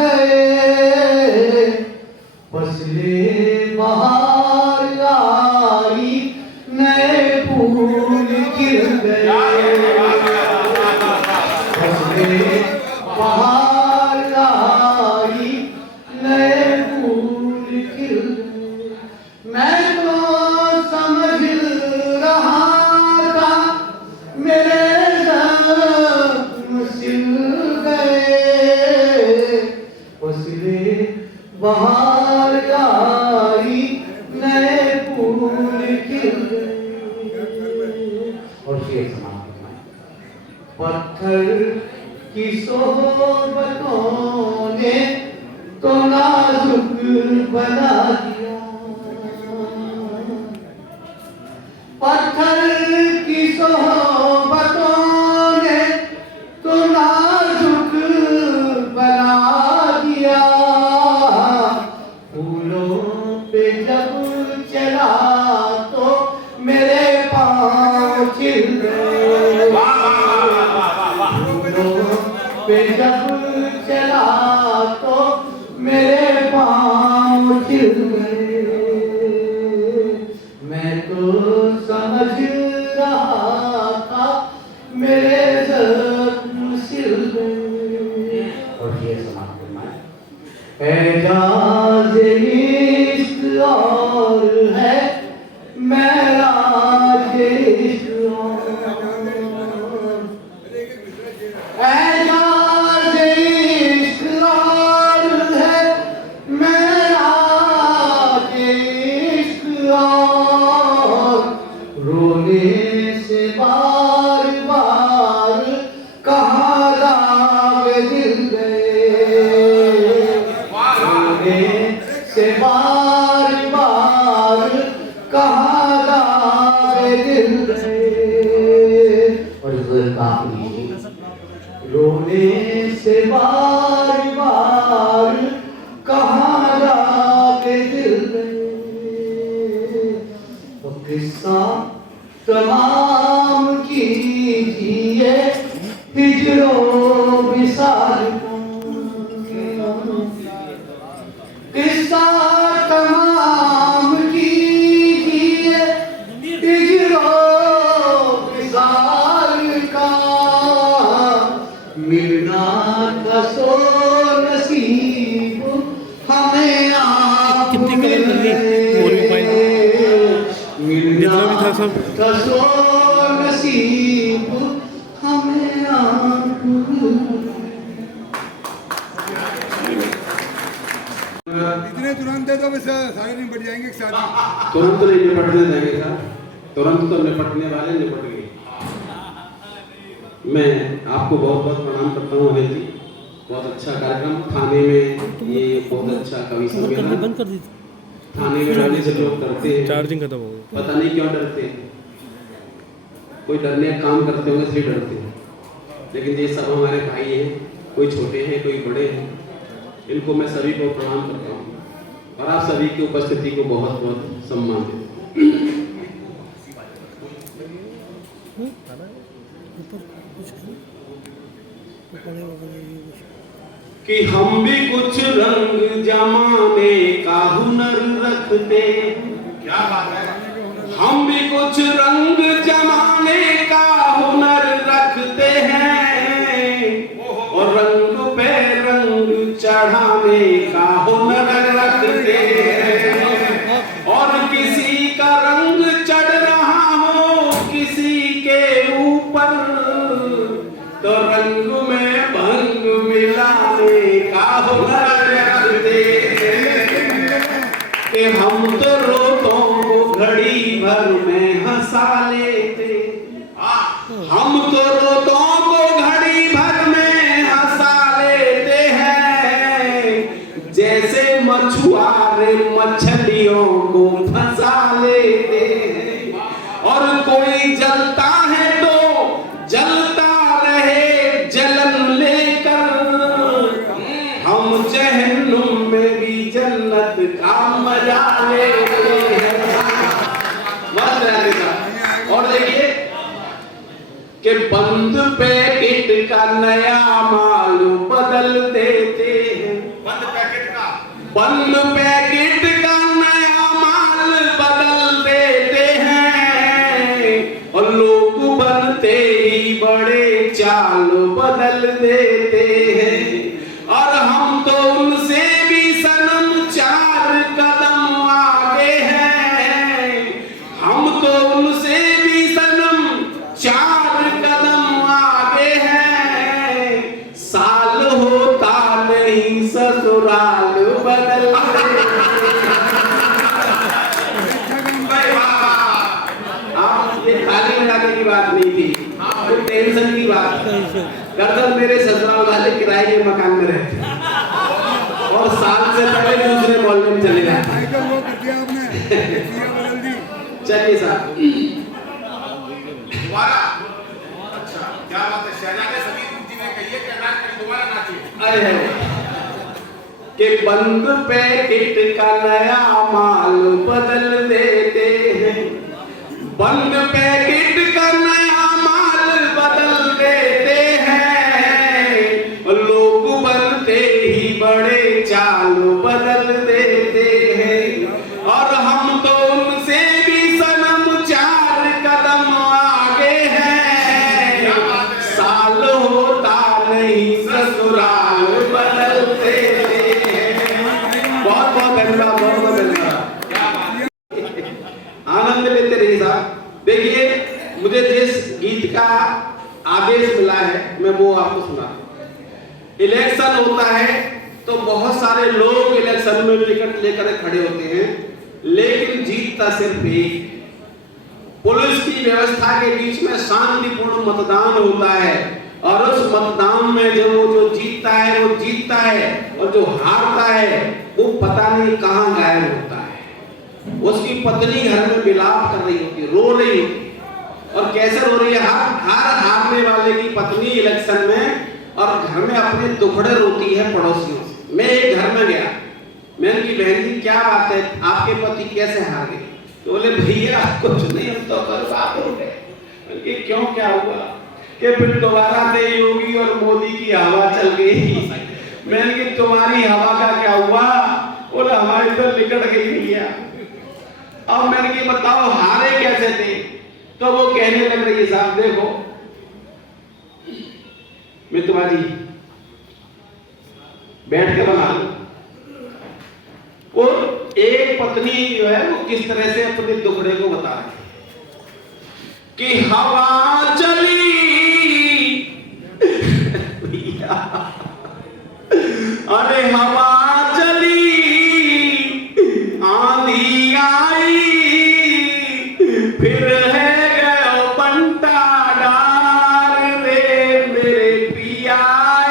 गए, फसले बाहर आई, नए फूल गिर गए, फसले बाहर आई, नए फूल गिर गए। मैं तो समझ रहा था मेरे जख्म सिल गए, फसले बाहर आई, नए फूल खिल गए। और शेर समाप्त हुआ। पत्थर की सोहबतों ने तो नाजुक बना दिया, पत्थर की सोहबतों ने तो नाजुक बना दिया, फूलों पे जब चला तो मेरे पाँव छिल गए, फूलों पे जब चला तो मेरे पाँव छिल गए। मैं तो समझ रहा था मेरे जख्म सिल गए। और ये समाप्त करना है। एजाज़ इश्क और है, मेरा इश्क और, एजाज़ इश्क और है, मेरा इश्क और, रोने से बार बार कहाँ दाग दिल गए, रोने से बार बार कहाँ दाग दिल गए। और काफी रोने से बार बार कहाँ दाग दिल गए। वो किस्सा तमाम कीजिए हिजरो विसाल का, किस्सा तमाम कीजिए हिजरो विसाल का, मिलना था सो नसीब हमें आप मिल गए, मिलना था सो नसीब हमें आप मिल गए। इतने तुरंत दे दो, सारे निपट जाएंगे एक साथ ही। तुरंत नहीं निपटने देंगे सर, तुरंत तो निपटने वाले निपट गए। मैं आपको बहुत बहुत प्रणाम करता हूँ अनिल जी, बहुत अच्छा कार्यक्रम। थाने में ये बहुत अच्छा कवि सम्मेलन, थाने में रहने से लोग डरते हैं, चार्जिंग खत्म हो गई, पता नहीं क्यों डरते हैं, कोई डरने का काम करते होंगे इसलिए डरते हैं। लेकिन ये सब हमारे भाई हैं, कोई छोटे हैं कोई बड़े हैं, इनको मैं सभी को प्रणाम करता हूँ और आप सभी की उपस्थिति को बहुत बहुत सम्मान देता हूँ। कि हम भी कुछ रंग जमाने का हुनर रखते, क्या बात है, हम भी कुछ रंग जमाने का हुनर रखते हैं और रंग पे रंग चढ़ाने का हुनर रखते हैं। और किसी का रंग चढ़ रहा हो किसी के ऊपर तो रंग में भंग मिलाने का हुनर रखते हैं। कि हम तो रोतों को घड़ी भर में हंसा लेते, हम तो रोतों को घड़ी भर में हंसा लेते हैं, जैसे मछुआरे मछलियों को फंसा लेते हैं। और कोई जलता है तो जलता रहे जलन लेकर, हम जहन्नुम में भी जन्नत का मजा लेते हैं। और देखिए कि बंद पैकेट का नया माल बदल देते हैं, बंद पैकेट का नया माल बदल देते हैं और लोग बनते ही बड़े चाल बदल देते हैं। और हम तो उनसे भी सनम 4 कदम आगे हैं, हम तो उनसे भी सनम 4 कदम आगे हैं। साल होता नहीं ससुराल बदल आप ये ताली बजाने की बात नहीं थी, तो टेंशन की बात। दरअसल मेरे ससुराल वाले किराए के मकान में रहते हैं और साल से पहले दूसरे मोहल्ले में चले जाते हैं। चलिए साहब दोबारा। अच्छा क्या बात है, शहजादे समीर जी ने कही है कि नाच दोबारा नाचिए। अरे कि बंद पैकेट का नया माल बदल देते हैं, बंद पैकेट का नया माल बदल देते हैं और लोग बनते ही बड़े चाल बदल देते हैं। और हम तो उनसे भी सनम 4 कदम आगे हैं। साल होता नहीं ससुराल बदलते हैं। बहुत बहुत धन्यवाद, बहुत बहुत धन्यवाद। आनंद लेते रहिए साहब। देखिए मुझे जिस गीत का आदेश मिला है मैं वो आपको सुना। इलेक्शन होता है तो बहुत सारे लोग इलेक्शन में टिकट लेकर खड़े होते हैं, लेकिन जीतता सिर्फ एक। पुलिस की व्यवस्था के बीच में शांतिपूर्ण मतदान होता है और उस मतदान में जो जीतता है वो जीतता है और जो हारता है वो पता नहीं कहां गायब होता है। उसकी पत्नी घर में विलाप कर रही होती है, रो रही होती है। और कैसे रो रही है? हर हारने वाले की पत्नी इलेक्शन में और घर में अपने दुखड़े रोती है पड़ोसियों से। मैं एक घर में गया, मैंने की बहन जी क्या बात है, आपके पति कैसे हार गए? तो बोले भैया कुछ नहीं, हम तो बर्बाद हो गए। क्यों, क्या हुआ? कि फिर दोबारा से योगी और मोदी की हवा चल गई। मैंने कि तुम्हारी हवा का क्या हुआ? बोला हमारी तो निकट गई भैया। अब मैंने कि बताओ हारे कैसे थे? तो वो कहने लग रही है साहब देखो मैं तुम्हारी बैठ के बना लूं। वो एक पत्नी जो है वो किस तरह से अपने दुखड़े को बता रही है कि हवा चली अरे हवा चली आंधी आई फिर है गयो पंटा डार रे मेरे पिया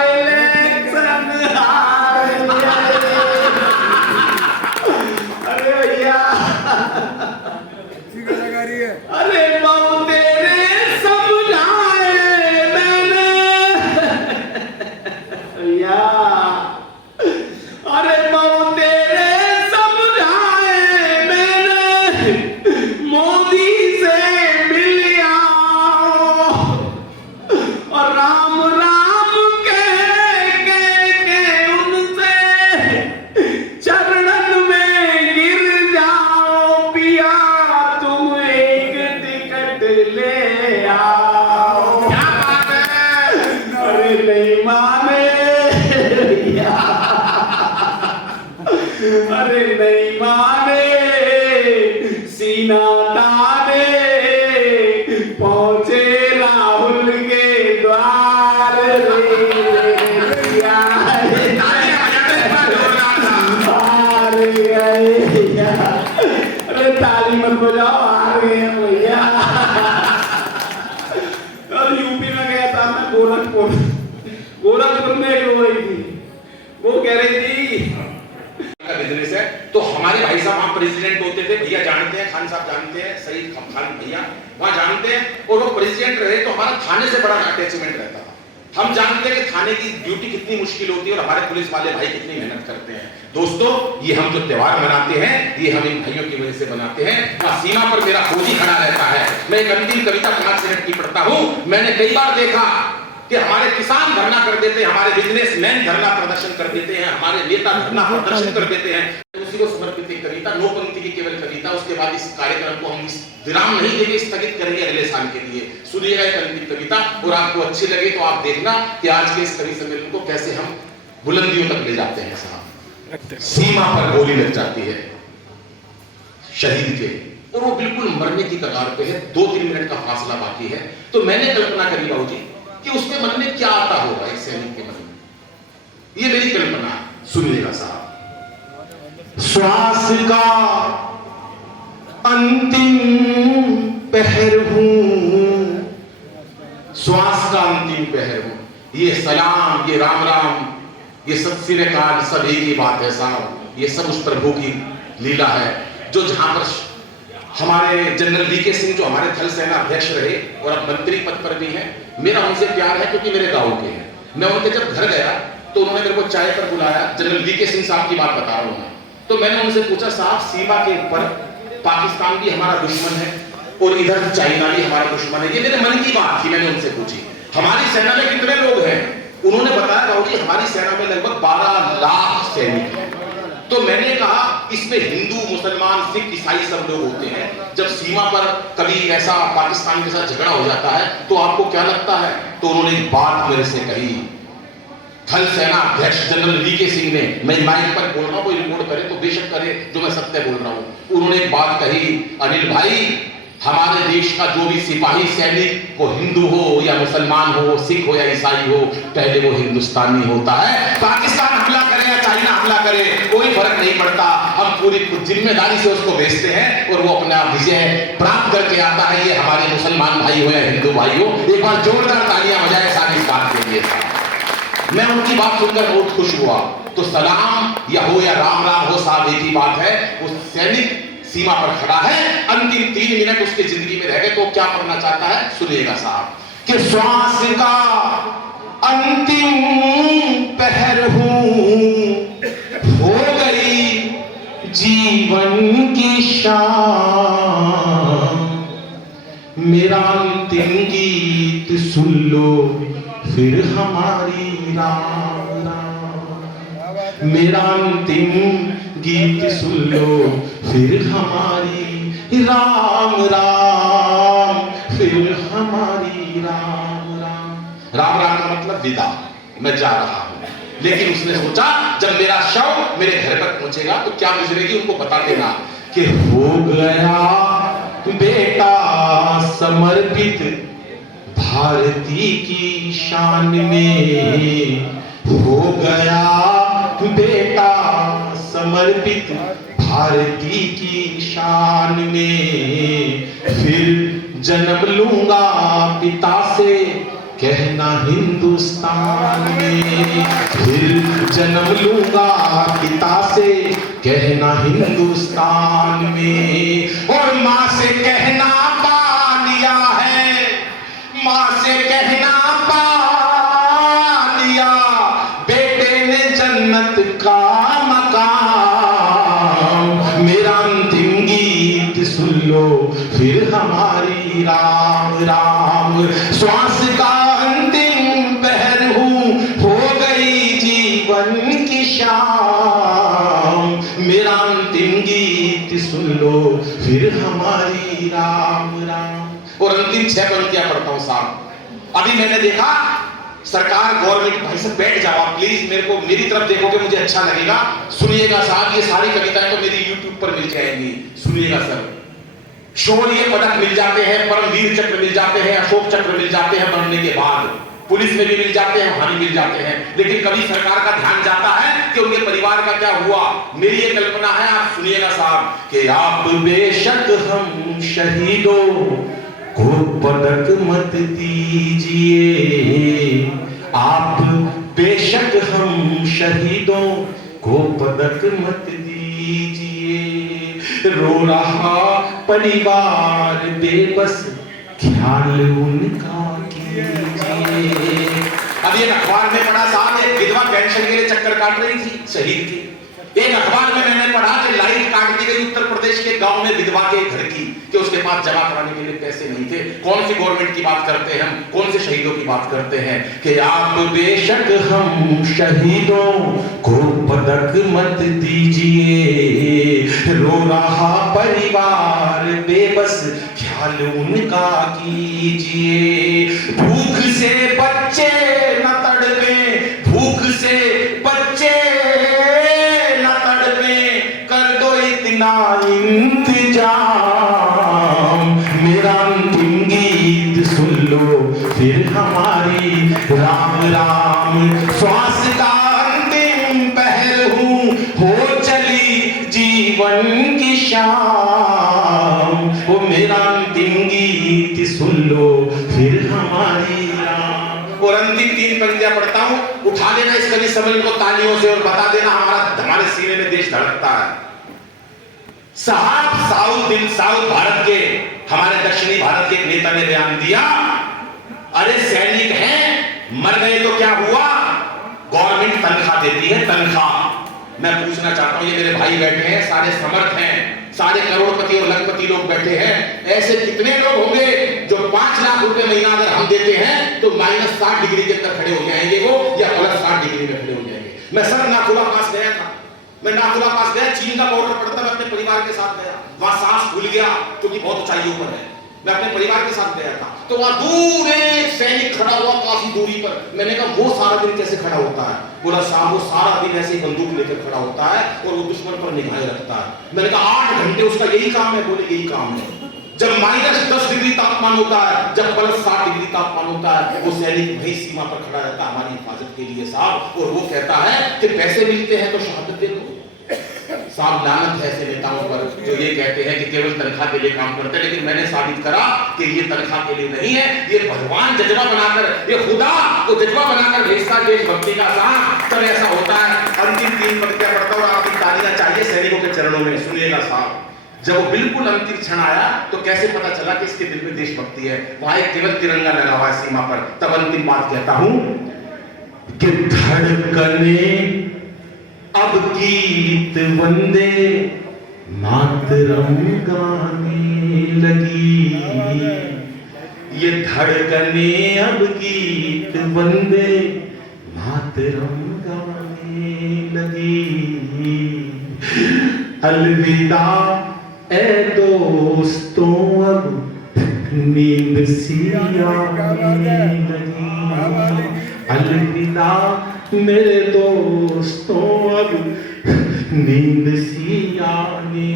इलेक्शन हार गए। अरे भैया अरे बहु तेरे समझाए मैंने भैया, अरे बहु तेरे समझाए मैंने मोदी से मिल आओ और राम राम कह के उनसे चरणन में गिर जाओ पिया तुम एक टिकट ले आओ। क्या बात है? अरे नहीं माने भैया, अरे नहीं माने सीना ताने पहुंचे राहुल के द्वार अरे ताली मत बजाओ, हार गए हम भैया। और यूपी में गया था मैं गोरखपुर में एक रो रही थी, वो कह रही थी बिजनेस है तो हमारे भाई साहब वहां प्रेसिडेंट होते थे, भैया जानते हैं, खान साहब जानते हैं, सईद खान भैया वहां जानते हैं। और वो प्रेसिडेंट रहे तो हमारा थाने से बड़ा अटैचमेंट रहता था। हम जानते हैं कि थाने की ड्यूटी कितनी मुश्किल होती है और हमारे पुलिस वाले भाई कितनी मेहनत करते हैं। दोस्तों ये हम जो त्योहार मनाते हैं ये हम इन भाइयों की वजह से मनाते हैं। सीमा पर मेरा फौजी खड़ा रहता है, मैं एक अंतिम कविता 5 मिनट की पढ़ता हूं। मैंने कई बार देखा कि हमारे किसान धरना कर देते हैं, हमारे बिजनेसमैन धरना प्रदर्शन कर देते हैं, हमारे नेता धरना प्रदर्शन कर देते हैं। उसी को समर्पित एक कविता, 9 पंक्ति की केवल कविता। उसके बाद इस कार्यक्रम को हम इस विराम नहीं देंगे, स्थगित करेंगे अगले साल के लिए। सुनिएगा एक अंतिम कविता, और आपको अच्छी लगे तो आप देखना कि आज के इस कवि सम्मेलन को कैसे हम बुलंदियों तक ले जाते हैं। साहब, सीमा पर गोली लग जाती है शहीद के, और वो बिल्कुल मरने की कगार पे है, 2-3 मिनट का फासला बाकी है। तो मैंने कल्पना करी बाबू जी कि उसके मन में क्या आता होगा, एक सैनिक के मन में। ये मेरी कल्पना है, सुनिएगा साहब। श्वास का अंतिम पहर हूं, श्वास का अंतिम पहर हूं, ये सलाम, ये राम राम, ये सत श्री अकाल सब एक ही बात है साहब। ये सब उस प्रभु की लीला है जो जहां पर हमारे जनरल वीके सिंह जो हमारे थल सेना अध्यक्ष रहे और अब मंत्री पद पर भी हैं, मेरा उनसे प्यार है क्योंकि मेरे गांव के हैं। मैं उनके जब घर गया तो उन्होंने मेरे को चाय पर बुलाया, जनरल वीके सिंह साहब की बात बता रहा हूं मैं। तो मैंने उनसे पूछा, साहब सीमा के ऊपर पाकिस्तान भी हमारा दुश्मन है और इधर चाइना भी हमारा दुश्मन है, ये मेरे मन की बात थी। मैंने उनसे पूछी हमारी सेना में कितने लोग हैं, उन्होंने बताया बाबू जी हमारी सेना में लगभग 12 लाख सैनिक हैं। तो मैंने कहा इसमें हिंदू, मुसलमान, सिख, ईसाई सब लोग होते हैं, जब सीमा पर कभी ऐसा पाकिस्तान के साथ झगड़ा हो जाता है तो आपको क्या लगता है? तो उन्होंने एक बात मेरे से कही, थल सेना अध्यक्ष जनरल वीके सिंह ने, मैं माइक पर बोल रहा हूं, कोई रिपोर्ट करे तो बेशक करे, जो मैं सत्य बोल रहा हूं। उन्होंने एक बात कही, अनिल भाई हमारे देश का जो भी सिपाही सैनिक, वो हिंदू हो या मुसलमान हो, सिख हो या ईसाई हो, पहले वो हिंदुस्तानी होता है। पाकिस्तान हमला करे या चाइना हमला करे कोई फर्क नहीं पड़ता, हम पूरी जिम्मेदारी से उसको भेजते हैं और वो अपना विजय प्राप्त करके आता है। ये हमारे मुसलमान भाई हो या हिंदू भाई हो, एक बार जोरदार तालियां बजाएं सारी इस बात के लिए। मैं उनकी बात सुनकर बहुत खुश हुआ। तो सलाम या हो या राम राम हो, साहब एक ही बात है। वो सैनिक सीमा पर खड़ा है, अंतिम 3 मिनट उसकी जिंदगी में रह गए, तो क्या करना चाहता है सुनिएगा साहब, कि श्वास का अंतिम पहर हूं, हो गई जीवन की शाम, मेरा अंतिम गीत सुन लो फिर हमारी राम राम, मेरा अंतिम गीत सुन लो फिर हमारी राम राम, फिर हमारी राम राम। राम राम का मतलब विदा, मैं जा रहा हूं। लेकिन उसने सोचा जब मेरा शव मेरे घर पर पहुंचेगा तो क्या गुजरेगी उनको बता देना कि हो गया बेटा समर्पित भारती की शान में, हो गया बेटा समर्पित भारती की शान में, फिर जन्म लूंगा पिता से कहना हिंदुस्तान में, फिर जन्म लूंगा पिता से कहना हिंदुस्तान में। और माँ से कहना पा लिया है, माँ से कहना पा लिया, बेटे ने जन्नत का मकाम, मेरा अंतिम गीत सुन लो फिर हमारी राम राम, श्वास का अंतिम पहर हूं, हो गई जीवन की शाम, मेरा अंतिम गीत सुन लो फिर हमारी राम राम। और अंतिम 6 पंक्तियां पढ़ता हूं साहब। अभी मैंने देखा सरकार, गवर्नमेंट, भाई साहब बैठ जाओ प्लीज, मेरे को मेरी तरफ देखोगे मुझे अच्छा लगेगा। सुनिएगा साहब, ये सारी कविताएं तो मेरी YouTube पर मिल जाएंगी। सुनिएगा सर, शौर्य पदक मिल जाते हैं, परमवीर चक्र मिल जाते हैं, अशोक चक्र मिल जाते हैं बनने के बाद, पुलिस में भी मिल जाते हैं, वहां भी मिल जाते हैं। लेकिन कभी सरकार का ध्यान जाता है कि उनके परिवार का क्या हुआ। मेरी ये कल्पना है, आप सुनिएगा साहब, कि आप बेशक हम शहीदों को पदक मत दीजिए, आप बेशक हम शहीदों को पदक मत दीजिए, रो रहा परिवार बेबस ख्याल उनका कीजिए। अब ये अखबार में पढ़ा साहब, एक विधवा पेंशन के लिए चक्कर काट रही थी शहीद की, एक अखबार में मैंने पढ़ा कि लाइट काट दी गई उत्तर प्रदेश के गांव में विधवा के घर की, कि उसके पास जमा कराने के लिए पैसे नहीं थे। कौन सी गवर्नमेंट की बात करते हैं हम, कौन से शहीदों की बात करते हैं कि आप बेशक हम शहीदों को पदक मत दीजिए, रो रहा परिवार बेबस ख्याल उनका कीजिए, भूख से बच्चे न तड़पे, भूख से बच्चे न तड़पे, कर दो इतना इंतजाम, मेरा अंतिम गीत सुन लो फिर हमारी, राम राम श्वास का अंतिम पहर हूँ, हो चली जीवन की शाम, वो मेरा अंतिम गीत सुन लो फिर हमारी राम। और अंतिम 3 पंक्तियां पढ़ता हूं, उठा लेना इस कवि सम्मेलन को तालियों से और बता देना हमारे सीने में देश धड़कता है। साहब साउथ भारत के, हमारे दक्षिणी भारत के एक नेता ने बयान दिया, अरे सैनिक हैं, मर गए तो क्या हुआ, गवर्नमेंट तनख्वाह देती है, तनख्वाह। मैं पूछना चाहता हूं, ये मेरे भाई बैठे हैं, सारे समर्थ हैं, सारे करोड़पति और लखपति लोग बैठे हैं, ऐसे कितने लोग होंगे जो 5 लाख रुपए महीना अगर हम देते हैं तो -60 डिग्री के अंदर खड़े हो जाएंगे वो, या +60 डिग्री में खड़े हो जाएंगे। मैं सर नाथुला पास गया था, मैं नाथुला पास गया, चीन का बॉर्डर पड़ता, मैं अपने परिवार के साथ गया, वहां सांस भूल गया क्योंकि बहुत ऊंचाइयों पर है, मैं अपने परिवार के साथ गया था, तो वहां दूर एक सैनिक खड़ा हुआ काफी दूरी पर। मैंने कहा वो सारा दिन कैसे खड़ा होता है? बोला साहब वो सारा दिन ऐसे ही बंदूक लेकर खड़ा होता है और वो दुश्मन पर निगाहें रखता है। मैंने कहा 8 घंटे उसका यही काम है? बोले यही काम है। जब -10 डिग्री तापमान होता है, जब +60 डिग्री तापमान होता है, वो सैनिक वही सीमा पर खड़ा रहता है हमारी हिफाजत के लिए साहब, और वो कहता है कि पैसे मिलते हैं तो शहादत दे दो। साहब लानत है ऐसे नेताओं पर जो ये कहते हैं कि केवल तनख्वाह के लिए काम करते हैं, लेकिन मैंने साबित करा कि ये तनख्वाह के लिए नहीं है, ये भगवान जज्बा बनाकर, ये खुदा को जज्बा बनाकर भेजता देशभक्ति का साहब, तब ऐसा होता है। अंतिम 3 पंक्तियां पढ़ता हूं, आपकी तालियां चाहिए सैनिकों के चरणों में, सुनिएगा साहब। जब वो बिल्कुल अंतिम क्षण आया तो कैसे पता चला कि इसके दिल में देशभक्ति है? वहां एक केवल तिरंगा लगा हुआ है सीमा पर। तब अंतिम बात कहता हूं कि धड़कने अब गीत वंदे मातरम गाने लगी, ये धड़कने अब गीत वंदे मातरम गाने लगी, अलविदा ए दोस्तों अब नींद सी आने लगी, अलविदा मेरे दोस्तों अब नींद सी आने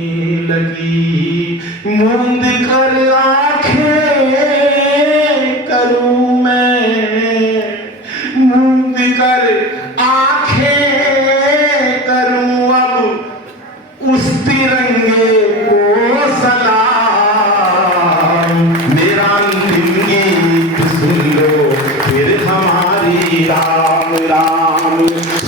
लगी, मूंद कर आंखें करूं मैं, मूंद कर आंखें करूं अब उस तिरंगे को सलाम, मेरा अंतिम गीत सुन लो फिर हमारी राम राम,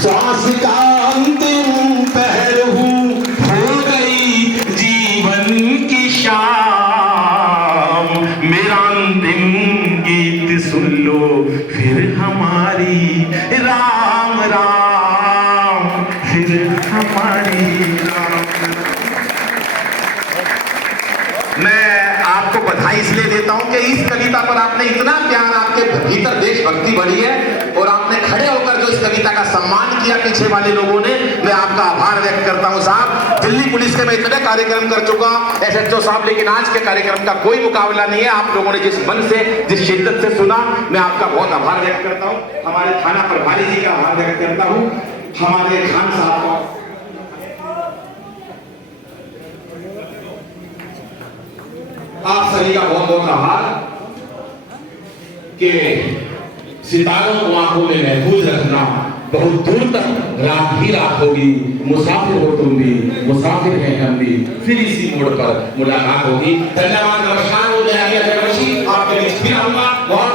श्वास का अंतिम पहर हूँ, हो गई जीवन की शाम, मेरा अंतिम गीत सुन लो फिर हमारी राम राम, फिर हमारी राम। मैं आपको बधाई इसलिए देता हूं कि इस कविता पर आपने इतना प्यार, आपके भीतर देशभक्ति भरी है और आपने खड़े होकर जो इस कविता का सम्मान किया पीछे वाले लोगों ने, मैं आपका आभार व्यक्त करता हूं साहब। दिल्ली पुलिस के मैं इतने कार्यक्रम कर चुका SHO साहब, लेकिन आज के कार्यक्रम का कोई मुकाबला नहीं है। आप लोगों ने जिस मन से, जिस शिद्दत से सुना, मैं आपका बहुत आभार व्यक्त करता हूँ। हमारे थाना प्रभारी जी का आभार व्यक्त करता हूँ, हमारे खान साहब का, आप सभी का बहुत बहुत आभार कि सितारों को आंखों में महफूज रखना, बहुत दूर तक रात ही रात होगी, मुसाफिर हो तुम भी, मुसाफिर हैं हम भी, फिर इसी मोड़ पर मुलाकात होगी। धन्यवाद, नमस्कार, आपके लिए फिर आऊंगा। बहुत